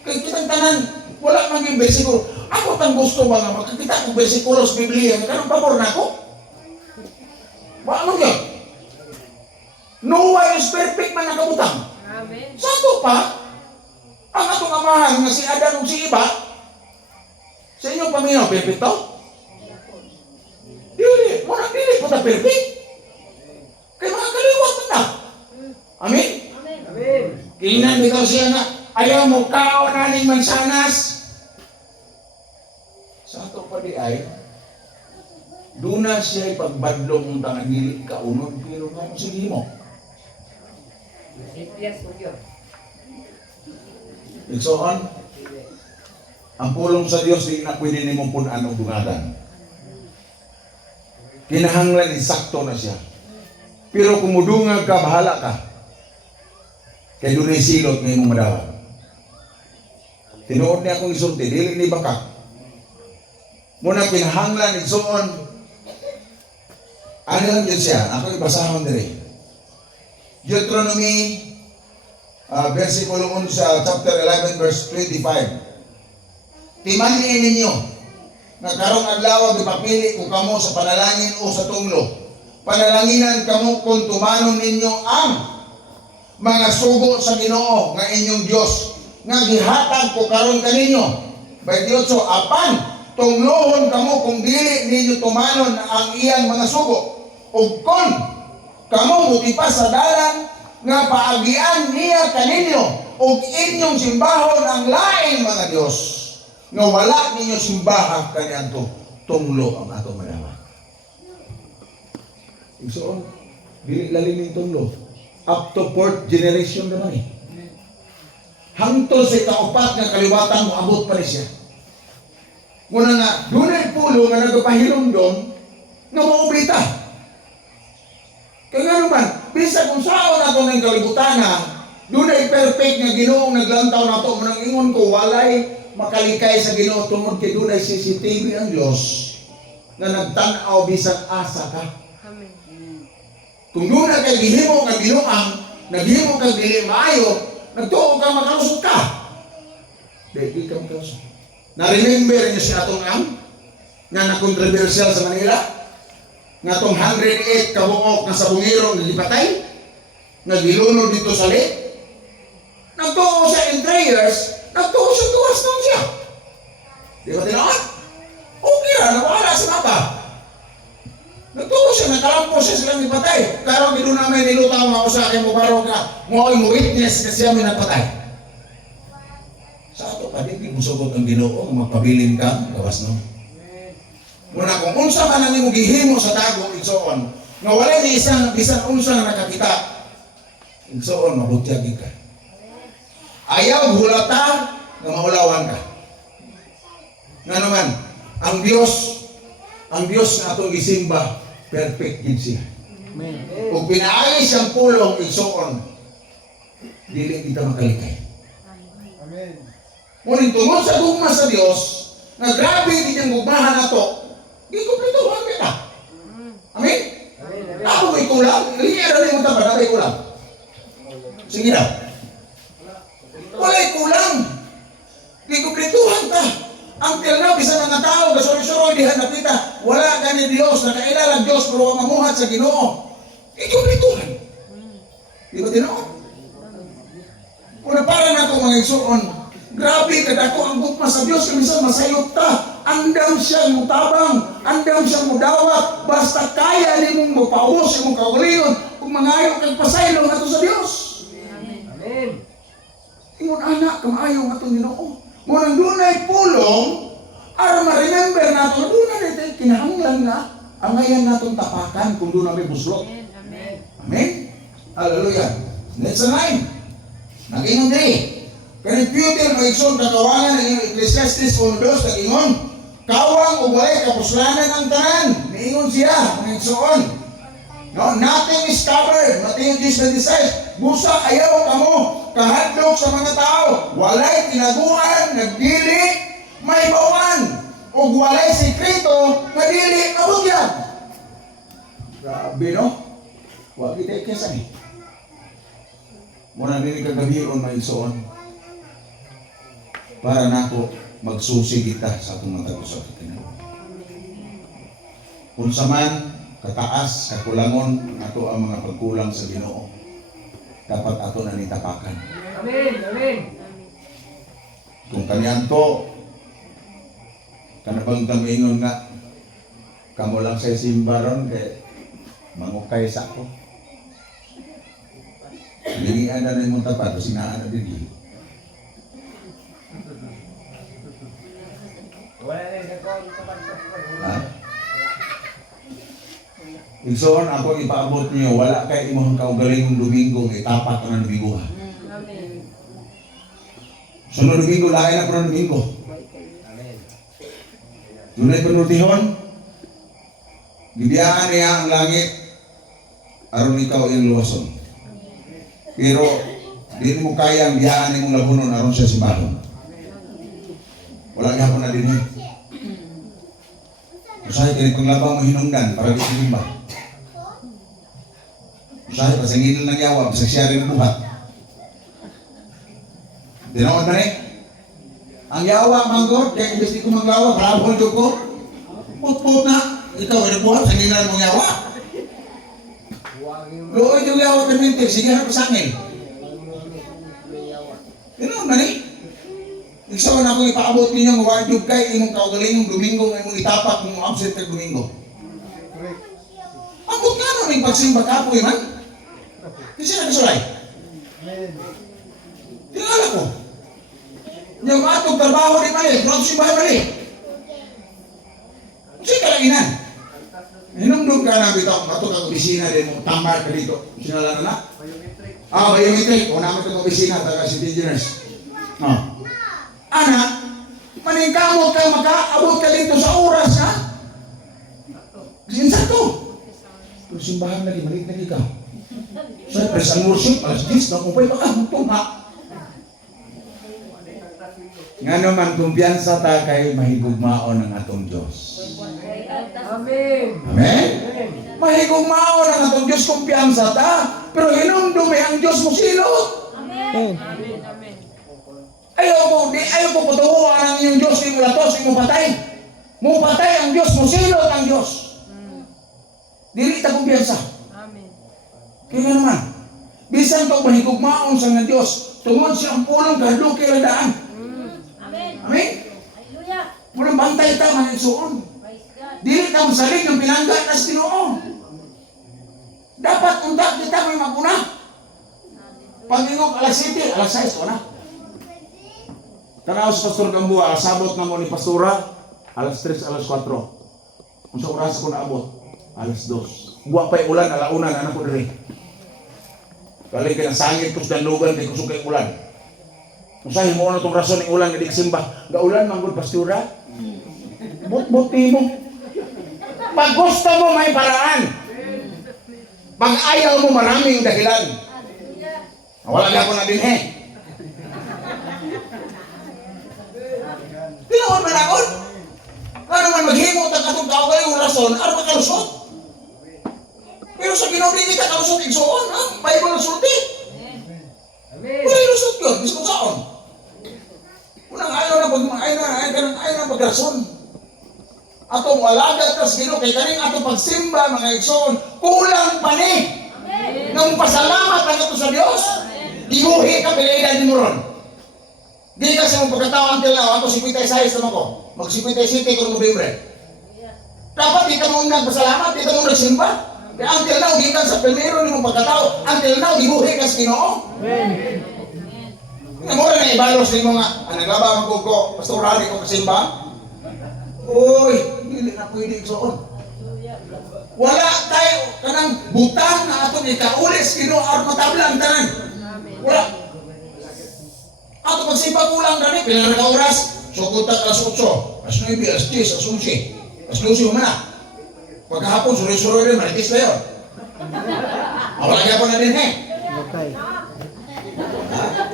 Kaya kitang tanan, wala man yung bersikulo. Ako tang gusto ba nga magkakita kong bersikulo sa Biblia, kanang pabor na ako? Ano yun? Noah is perfect man nakabutang. Amen. Sa ito pa, ang atong amahan nga si Adan o si Iba, sa inyong paminaw, perfect to? Dili po ta perfect. Kaya mga kaliwat na. Amen? Amen. Kinan bitaw siya nga, ayaw mo kao naning mansanas. Sa ato pa di ay, doon na siya ipagbadlong ng tangagilit kaunod, pero kung sige mo. Yes, Lord. Igsoon, ang pulong sa Diyos di na pwede ni mong punan o dungadan. Kinahanglan isakto na siya. Pero kung mudungag ka, bahala ka. Kaya doon ay silot na imong madawat. Tinuod niya akong isulti, dili ni baka. Muna kinahanglan igsoon, ano lang yun siya? Ako ibasahon diri. Deuteronomy versikulo 1 sa chapter 11 verse 25. Timanin ninyo na karong adlaw gipapili ko kamo sa panalangin o sa tunglo. Panalanginan kamo kung tumanon ninyo ang mga sugo sa Ginoo nga inyong Dios nga gihatag ko karon kaninyo. 28 apan tunglohon kamo kung dili ninyo tumanon ang iyang mga sugo. Ug kon kamo mutipas sa dalan nga paagian niya kaninyo ug inyong simbahon ang laing mga Dios nga wala ninyo simbahan kaniadto tunglo ang ato madama. Igsoon, dili lalim ning tunglo. Up to 4th generation naman eh. Hangtod sa ikaupat nga kaliwatan mo abot pa rin siya. Muna nga, dunay pulo nga nagpahilomdom nga maobrita. Kaya nga naman, bisa kung saan nato ng kalibutan na, doon ay perfect nga Ginoong naglantaw na ito. Manang ingon ko, walay makalikay sa Ginoo tungod kay doon ay CCTV ang Diyos na nagtanaw bisang asa ka. Amen. Kung doon na kay gihimo nga Ginoang, naghimo kang dili maayo, nagtuo ka makalusot ka. Dahil ka makalusot. Na-remember niyo si atong nga na-controversial sa Manila? Nga itong 108 kabuok na sa bungirong nilipatay, nagilunod dito sa lake, nagtuo siya in 3 years, nagtuo siya tuwas nang siya. Di ba tinaon? Okay na, nawala sa mapa. Nagtuo siya, nakalampo Ginoo siya silang ipatay. Karon gid na may nilutaw nga usa kay mo baro ka. Mo witness kasi siya may nagpatay. Sa ato pa din musugot ang Ginoo nga magpabilin ka gawas no. Muna kung unsa man ang imong gihimo sa tago igsoon, nga wala ni isang bisan unsa nga nakakita. Igsoon mabutyag ka. Ayaw hulata nga maulawan ka. Nga naman, ang Dios na atong gisimba, perfect gid siya. Amen. Kung pinaayos siyang pulong igsoon, dili kita makalikay. Amen. Ngunit tungod sa gugma sa Dios, nga grabe gid gugmahan nato, gikumpletuhan kita. Amen? Amen. Ako may kulang, liya na mo tabad, may kulang. Sige daw. Walay kulang. Gikumpletuhan ka. Ang tilna bisan mga tao gasuro-suro diha napita, wala gani Dios, nakailalang Dios pero mamuhat sa Ginoo. Ikumpletuhan. Di ba tinuod? Kung para na itong mga igsoon, grabe kadako ang gugma sa Dios, minsan masayot ta. Andam siyang mutabang, andam siyang mudawat, basta kaya nimong mapaubos imong kauliyon kung mangayo kag pasaylo ato sa Dios. Amen. Ingon anak kamayo nga itong Ginoo. Ngunang dunay pulong, ara ma-remember nato, dunay natin kinahanglan nga, angayan natong tapakan kung doon may buslot. Amen. Amen? Hallelujah. Next line. Nag-ingon diri. Kani Peter maigsoon kakawangan ng Ecclesiastes 1:2 nag-ingon, kawang ugay kapuslanan ang tanan. Niingon siya, maigsoon. No, nothing is covered. Matthew 10:26. Busa ayaw kamo kahadlok sa mga tao. Walay tinaguan, nagdili, may bawan. O walay sikreto, nagdili, abugyan. Grabe no? Huwag kita ikesa ni. Muna din kagabion may isuon. Para nako magsusi kita sa atong mga sa kitin. Unsa man kataas, kakulangon, ato ang mga pagkulang sa Ginoo. Dapat ato na nitapakan. Amen. Amen. Kung kanyanto, kanabang tamingon nga, kamo lang sa simbaron, kay mangukay sa ako. Lingian na yung mong tapat, sinaan na din. Wala na yung nagkawin sa pagkakas. Ha? Igsoon ako ipaabot niyo, wala kay imong kaugalingong Domingo, itapat na Domingo ha. Amen. Sunod Domingo, lahay na pero Domingo. Amen. Dunay penultihon, bibiyaan niya ang langit, aron ikaw iyang luwason. Pero, di mo kaya ang biyaan ni mong labunon, aron siya simbahon. Wala gahapon na din eh. Usahay ka rin kung labang mo hinungdan, para di simbah. Usahay, pasanginin ng yawa, pasagsya rin ang buhat. Tinawad na rin. Ang yawa, manggod, kaya imbes di ko manglawa, palabon dyan ko. Put-put na. Ikaw, inubuhat, sanginan mong yawa. Looy yung yawa permintir, sige na pasangin. Tinawad na rin. Iksaon ako ipaabot ninyo, mawadjog kay imong kaugalingong Domingo, imong itapat mong absent kay Domingo. Abot nga nun yung pagsimba kapoy man. Kasi nagkasulay. Tingala ko. Yung atong trabaho di mali, bro, simbahan mali. Kasi kalaginan. Hinumdum ka na bitaw, matog ang opisina din mo, tambar ka dito. Sinala na? Biometric. O naman itong opisina, taga City Engineers. Ana, maningkamot ka, makaabot ka dito sa oras, ha? Kasi sakto. Pero simbahan lagi, maliit lagi ka. Sa press and worship, alas 10, nakupay pa ka, tunga. Nga naman, kumpiyansa ta kay mahigugmaon ng atong Diyos. Amen. Amen? Mahigugmaon ng atong Diyos, kumpiyansa ta, pero hinumdumi ang Diyos mo silot. Amen. Amen. Amen. Ayaw ko patuhuan ang iyong Diyos, di mo latos, di mo patay. Mo patay ang Diyos, mo silot ang Diyos. Dili ta kumpiyansa. Amen. Kaya nga naman, bisan to mahigugmaon sa nga Diyos, tungod siya ang pulong kahadlok kay daan. Amen. Amen? Hallelujah. Mula bantay ta, manigsuon. Praise God. Dili ta masalig ng pinangga na sa Ginoo. Dapat unta kita may maguna. Pag-ingog alas 7, alas 6 na. Tanaw sa Pastor Gambua, sabot na mo ni Pastora, alas 3, alas 4. Kung sa oras ko naabot, alas 2. Buwa pa'y ulan, alaunan, anak ko diri. Kali ka ng sangit ko sa danlugan, kay kusog kay ulan. Kung sa'yo mo na itong rason ng ulan, hindi simba. Gaulan, manggod, Pastora. But-buti mo. Pag gusto mo, may paraan. Pag ayaw mo, maraming dahilan. Wala na ako na din eh. Tinawan man ako. Ano man maghimot ang katong kaway yung rason, ano ba kalusot? Pero sa Ginoo di kita kalusot igsoon, ha? Bible ang sulti. Amen. Wala yung lusot yun, biskong saon. Unang ayaw na pag-rason. Atong walagad tas Ginoo kay kaning atong pagsimba mga igsoon, kulang pa ni. Nang pasalamat ang ito sa Dios. Gibuhi ka pilaydan ni Moron. Di ka sa mong pagkatawa until now, ako 56 naman ko. Mag-57 ko November. Dapat di ka mong nagpasalamat, di ka mong nagsimba. Kaya until now, di ka sa primero ni mong pagkatawa. Until now, gibuhi ka sa Ginoo. Mura na ibalos ni mo nga, naglaba ang ko, pastorali ko kasimba. Uy, hindi na pwede igsoon. Wala tayo kanang butang na atong ikaulis Ginoo aron matabla ang tanan. Wala. Ato pagsimba kulang gani pila na ka oras? Sugod ta alas 8, alas 9, alas 10, alas 11. Alas 12 man na. Pagkahapon suri-suri rin maritis na yun. Wala kaya po na din eh. Okay.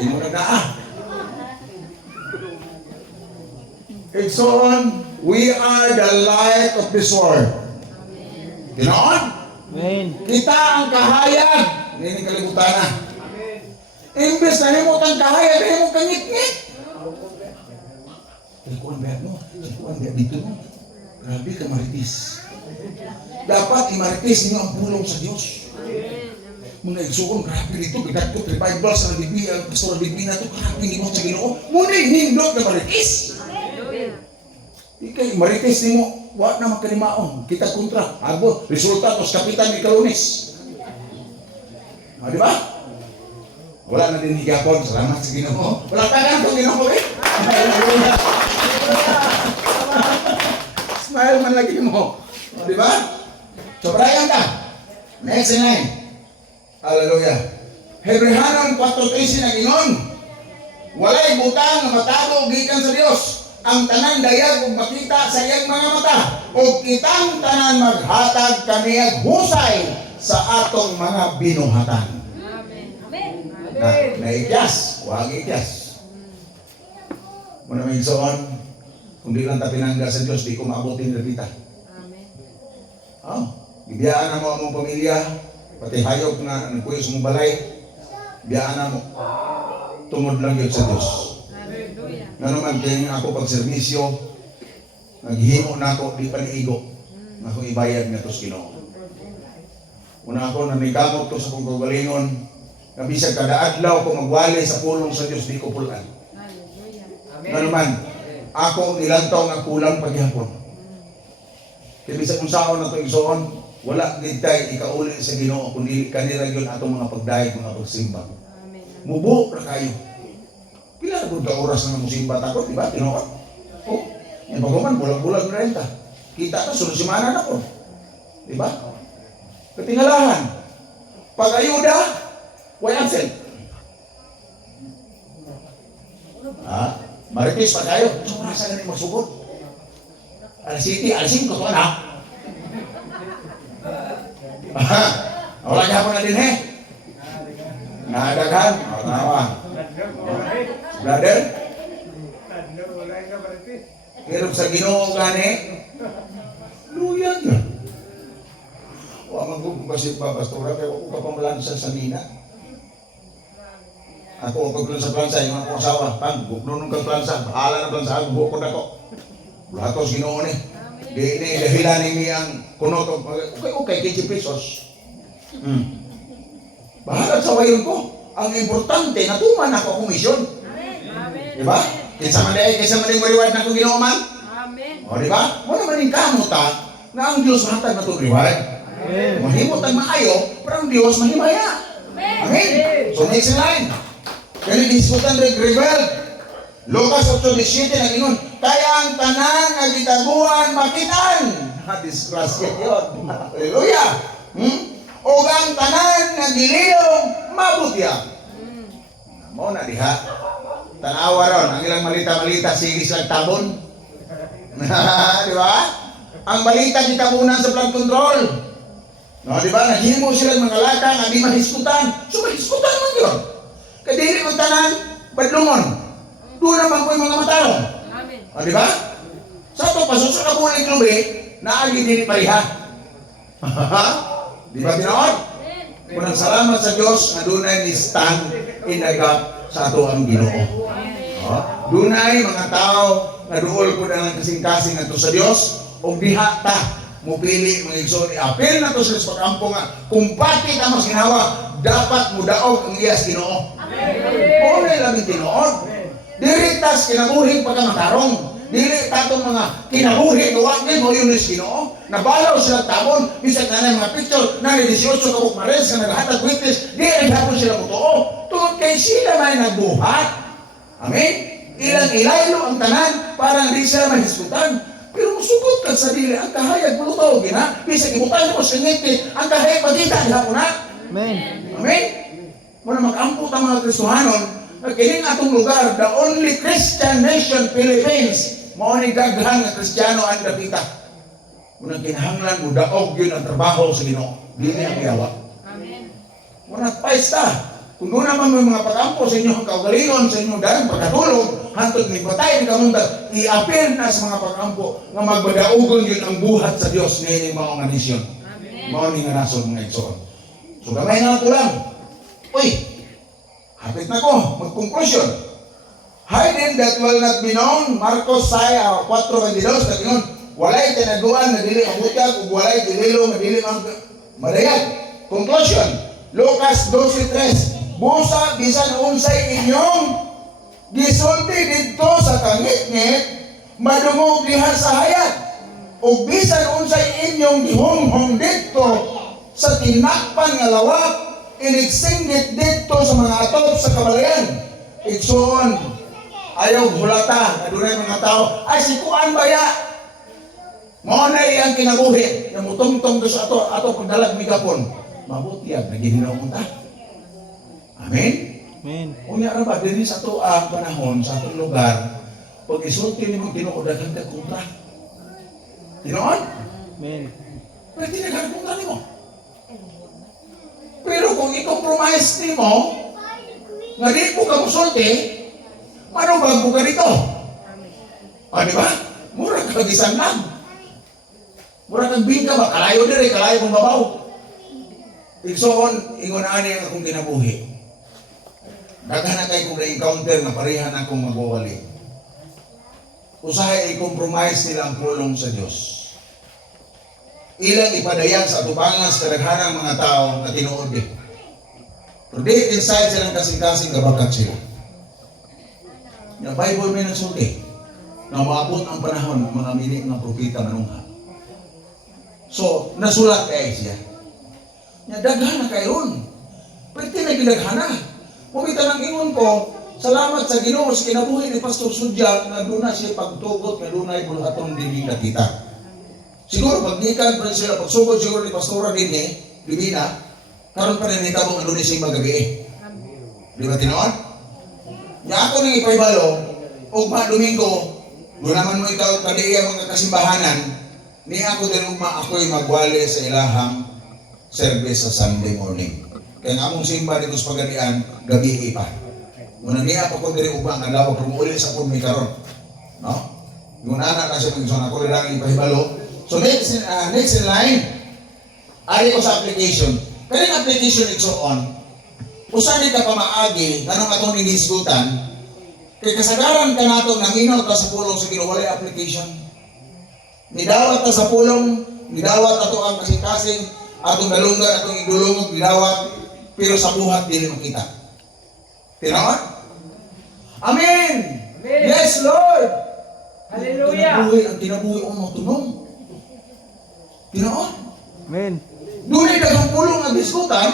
Imo na naa. Igsoon, we are the light of this world. Tinoon? Amen. Kita ang kahayag. Hindi kalibutan na. Imbes na himutan kahayag, himut kang ngit-ngit. Kuan ba mo? Kuan ba dito mo? Grabe ka maritis. Dapat imaritis niyo ang pulong sa Diyos. Mga igsoon, grabe dito. Bigat ko, 3 Bibles sa Bibi, ang Pastor Bibi na ito, grabe ni mo sa Ginoo. Muna hinindot na maritis. Ikay, marites ni mo, wala na magkalimaon. Kita kontra. Agbo, resulta tos kapitan ni Kalunis. Di ba? Wala na din higapon. Salamat sa Ginoo. Wala pa lang itong Ginoo eh. Smile man lagi mo. Di ba? Sobrayan ka. Next na. Hallelujah. Hebrehanon 4:13 na Ginon. Walay butang na matado gikan sa Dios. Ang tanan dayag ug makita sa iyang mga mata ug kitang tanan maghatag kaniyang husay sa atong mga binuhatan. Amen. Naikyas, huwag ikyas. Muna may igsoon, kung di lang ta pinangga sa Diyos, di ko maabutin na kita. Amen. Ibiyaan na mo ang mong pamilya, pati hayop na nagpuyos mong balay, ibiyaan na mo. Tungod lang yun sa Diyos. Hallelujah. Nga naman, kaya ako pagservisyo, naghimo na ako, di paniigo, na akong ibayad nga tos Ginoo. Una ako, nanikamot ko sa kong kagalingon, na bisag kada adlaw ko magwali sa pulong sa Diyos, di ko pulan. Hallelujah. Nga naman, ako ilantaw nga kulang paghihapon. Kaya bisag kung saan na ito igsoon, wala gitay ikauli sa Ginoo, kundi kanira yun atong mga pagdayag, mga pagsimba. Amen. Mubo na kayo. Pila na kung oras na musimba tako, di ba? Tinoon. Oh, yan pagkuman, bulag-bulag na renta. Kita ka, sunod simana na ko. Di ba? Katingalahan. Pag-ayuda, why absent? Maritis pa tayo. So, nasa ganing magsugod. Alas 7, alas 5, ito na. Wala ka po na din eh. Nakadaghan. Nawa. Brother? Hirap sa Ginoo gani. Luyan na. Huwag magugong kasi pa, Pastora, kaya ako kapamalansa sa Nina. Ako pagkulong sa plansa, yung ako asawa, pag buklunong kang plansa, bahala na plansa, bukod ako. Lahat sa Ginoo ni. Di dahilan ni ang kunot, okay, 15 pesos. Bahala sa wayon ko. Ang importante, natuman ako akong misyon. Amen. Diba? Kaysa man din reward na akong Ginoo man. Amen. O diba? Wala man din kamuta na ang Diyos hatag na itong reward. Amen. Mahimot ang maayo, pero ang Diyos mahimaya. Amen. So next line. Kaya diskutan rin rebel. Lucas 8:17 ang ingon, kaya ang tanan nga gitaguan makitan. Disgrasya yun. Hallelujah. O ang tanan nga gililong mabutya. Mo na diha. Tanawa ron, ang ilang malita-malita sige silang tabon. Di ba? Ang balita gitabunan sa flood control. No, di ba? Naghimo silang mga laka nga di mahiskutan. So mahiskutan man yun. Kadili ang tanan, badlungon. Doon naman po yung mga matarong. Amen. O, di ba? Sa ito, pasusunod ako ng klubi, naagi din pariha. Di ba tinood? Unang salamat sa Diyos na doon ay stand in the gap sa ato ang Ginoo. Doon ay mga tao na duol po na ng kasing-kasing ato sa Diyos o diha ta mupili mga igsoon i-apil na to sa pag-ampo nga kung pati ka mas ginawa dapat mudaog ang iyas Ginoo. Oo na ilang tinood. Dili tas kinabuhi pagkamatarong. Dili tatong mga kinabuhi gawa din mo yun is Ginoo. Nabalaw sila tabon, bisag na mga picture na 18 kabuk mares na naghatag witness, di ay hapon sila mutuo. Tungod kay sila may nagbuhat. Amen? Ilang ilaylo ang tanan para hindi sila mahiskutan. Pero musugot ka sa dili, ang kahayag mulutaw gina, bisag ibutan mo sa ngiti, ang kahayag pagkita di hapon na. Amen. Amen? Muna mag-amput ang mga Kristohanon, kining atong lugar, the only Christian nation, Philippines, mao ni daghan nga Kristiyano ang dapita. Muna kinahanglan mo daog yun ang trabaho sa Ginoo. Dili ang iyawa. Amen. Muna paista. Kung doon naman may mga pag-ampo sa inyong kaugalingon, sa inyong dahil pagkatulog, hantod ni patay, ni kamunta, i-appeal na sa mga pag-ampo nga magbadaugon yun ang buhat sa Diyos na ining mga nga nisyon. Amen. Mao ni nga nasod mga igsoon. So gamay na ako lang. Uy, hapit na ko, mag-conclusion. Hiding that will not be known, Marcos 4:22, nag-ingon, walay tinaguan na dili mabutyag, ug walay dililo na dili madayag. Conclusion, Lucas 12:3, busa bisan unsay inyong gisulti didto sa kangit-ngit, madungog diha sa hayat. Ug bisan unsay inyong gihonghong didto sa tinakpan nga lawak, iniksinggit dito sa mga atop sa kabalayan. Igsoon, ayaw hulata, adunay mga tao, ay si Kuan Baya. Mao na iyang kinabuhi, na mutungtong do sa ato pagdalag mi gapon. Mabutiyag na ginhinaw mo ta. Amen. Amen. Unya ra ba diri sa ato ang panahon sa atong lugar, pag isulti nimo Ginoo daghan ta kontra. Tinuod? Amen. Pwede daghan kontra nimo. Pero kung i-compromise nimo, nga di mo ka musulti, manubag mo ka dito. O, di ba? Mura ka isang lang. Mura kang bingka ba? Kalayo dire, kalayo kong babaw. Igsoon, ingon-ani ang akong kinabuhi. Daghan na kayo kung na-encounter na parehan akong magwawali. Usahay i-compromise nila ang pulong sa Diyos. Ilang ipadayag sa atubangan sa kadaghanang mga tao na tinuod din. Pero deep inside silang kasing-kasing gabakat sila. Yung Bible may nagsulti na maabot ang panahon ng mga mini ng propita manungha. So, nasulat kaya siya. Nya daghan na kayon. Pwede na ginaghana. Pumita ng ingon ko, salamat sa Ginoo sa kinabuhi ni Pastor Sudyag na doon na siya pagtugot na doon ay bulhaton din nakita. Siguro pagdikan pa sila pagsugod siguro ni Pastora din Divina, karon pa rin nitabo ang Lunes sa gabi. Di ba tinoon? Nya ako nang ipaybalo, ugma Domingo, doon naman mo ikaw kaliya mga kasimbahanan, ni ako din ugma ako'y magwali sa ilahang service sa Sunday morning. Kaya nga among simba dito sa Pagadian, gabi pa. Muna niya pa ko diri ugma nga daw pumuli sa pun mi karon. No? Yung anak na siya mag-isong ako rin ipahibalo. So next in line, ari ko sa application. Pero yung application igsoon, usan ka pa maagi, ganong atong inisgutan, kay kasagaran ka nato naminaw ta sa pulong sa Ginoo walay application. Nidawat ta sa pulong, nidawat ato ang kasing-kasing, atong dalungan, atong idulungog, nidawat, pero sa buhat dili makita. Tinawan? Amen! Amen. Yes, Lord! Hallelujah! Ang tinabuhi ang matunong. Tinaon? Amen. Dunay daghang pulong ang diskutan.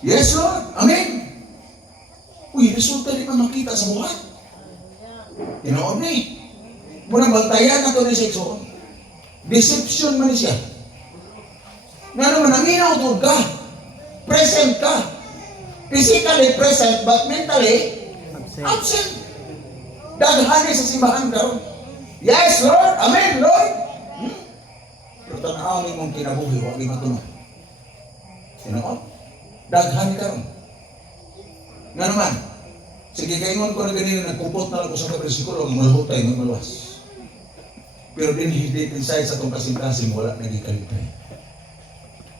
Yes, Lord. Amen. Uy, resulta di man makita sa buhat. Tinood ni. Muna bantayan na ito ni Sekson. Deception man siya. Nga naman, naminaw to ka. Present ka. Physically present, but mentally absent. Daghani sa simbahan karon. Yes, Lord. Amen, Lord. Pero tanaw ni mong kinabuhi, wag di matunog. Tinood? Daghani karon. Nga naman, sige kaingon ko na ganito, nagkupot na lang ko sa kapresikulo, ang malhutay, ng maluwas. Pero din hindi inside sa itong kasing-kasing, wala nagigalitay.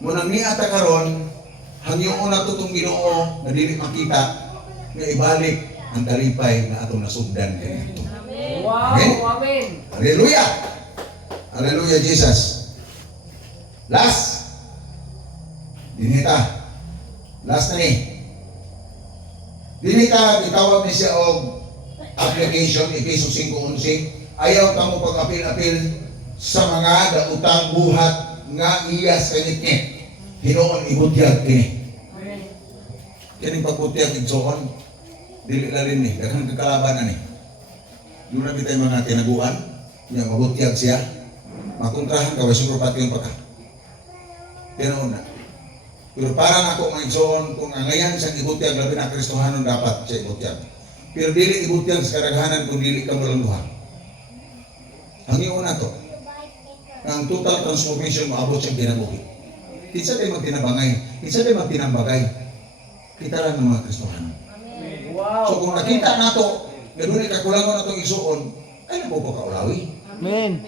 Munang niata karon, hanggang una to itong Ginoo na dili makita, na ibalik ang kalipay na atong nasugdan ganito. Wow, Amen. amen. Hallelujah! Hallelujah, Jesus! Last! Dinita. Last na ni. Dili ka gitawag ni siya og application Efeso 5:11 ayaw ka mo pag-apil-apil sa mga dautang buhat nga iyas kanit-ngit hinuon ibutyag kini. Kining pagbutyag igsoon dili na rin ni daghang kakalaban na ni. Doon na bitay mga tinaguan nga mabutyag siya makontrahan ka way siguro pati yung pagka. Tinuon na. Pero para na ako maigsoon kung angayan sa ibutyag labi na Kristohanon dapat sa ibutyag. Pero dili ibutyag sa karaghanan kung dili ka malanduhan. Hangin una to. Ang total transformation maabot sa kinabuhi. Kinsa tayo magtinabangay, kinsa tayo magtinambagay. Kita lang ng mga Kristohanon. Wow. So kung nakita na to, ganun kakulangan na itong igsoon, ay na po kaulawi. Amen.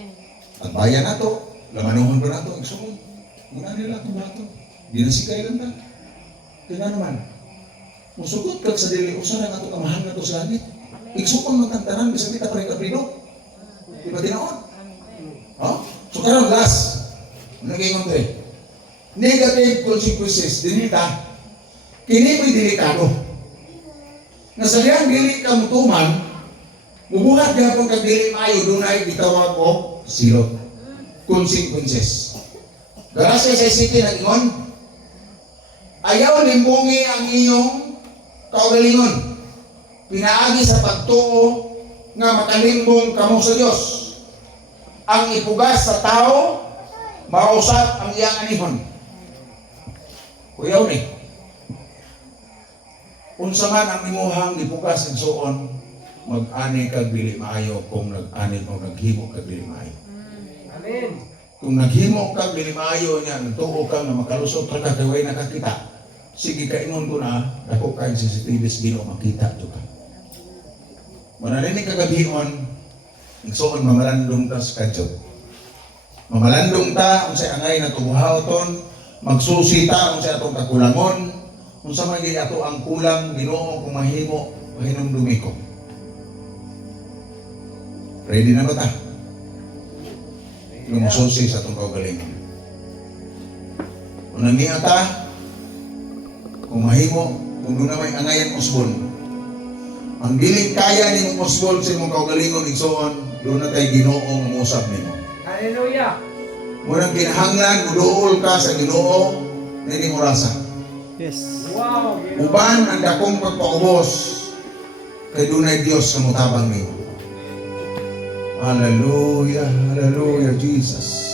Ang bayan na to, lamanuhon pa na to, igsoon. Muna nila itong bato. Di na sikay lang ta. Kaya naman, musugot ka sa dili, usa na nga ito kamahal na ito sa langit. Igsukon magtantanan, bisa kita pa rin kaprino. Di ba tinaon? So karon last, nag-ingon to eh. Negative consequences, dinita, kini mo'y delikado. Nasaliyang dili ka mutuman, mubuhat gapon kag dili maayo, doon ay bitawag o zero. Consequences. Garasa sa city nag-ingon, ayaw limbungi ang iyong kaugalingon. Pinaagi sa pagtuo nga makalimbong kamo sa Dios. Ang ipugas sa tao, mausap ang iyang anihon. Kuyaw ni. Unsa man ang imuhang ipugas ng suon, mag-ani kag dili maayo kung nag-ani o naghimo kag dili maayo. Amen. Kung naghimo kag dili maayo niya, nagtuo kang na makalusot ka kagaway nakakita. Sige kaingon ko na, dako kay CCTV Ginoo makita to ka. Manalinig kagabion, igsoon mamalandong ta sa kadyo. Mamalandong ta unsay angay na tubuhawton, magsusi ta unsay atong kakulangon, unsa man gyud ato ang kulang Ginoo kung mahimo pahinumdumi ko. Ready na ba ta? Lumususi sa atong kaugalingon. Unang niya ta, kung mahimo, kung doon na may angayan usbon, ang diling kaya ni mong usbon sa imong kaugalingon igsoon, doon na tayo Ginoong umusap nimo. Hallelujah. Munang kinahanglan, muduol ka sa Ginoo na hindi mo rasa. Yes. Wow. Uban ang dakong pagpaubos, kay doon ay Diyos sa mutabang nimo. Hallelujah, hallelujah, Jesus.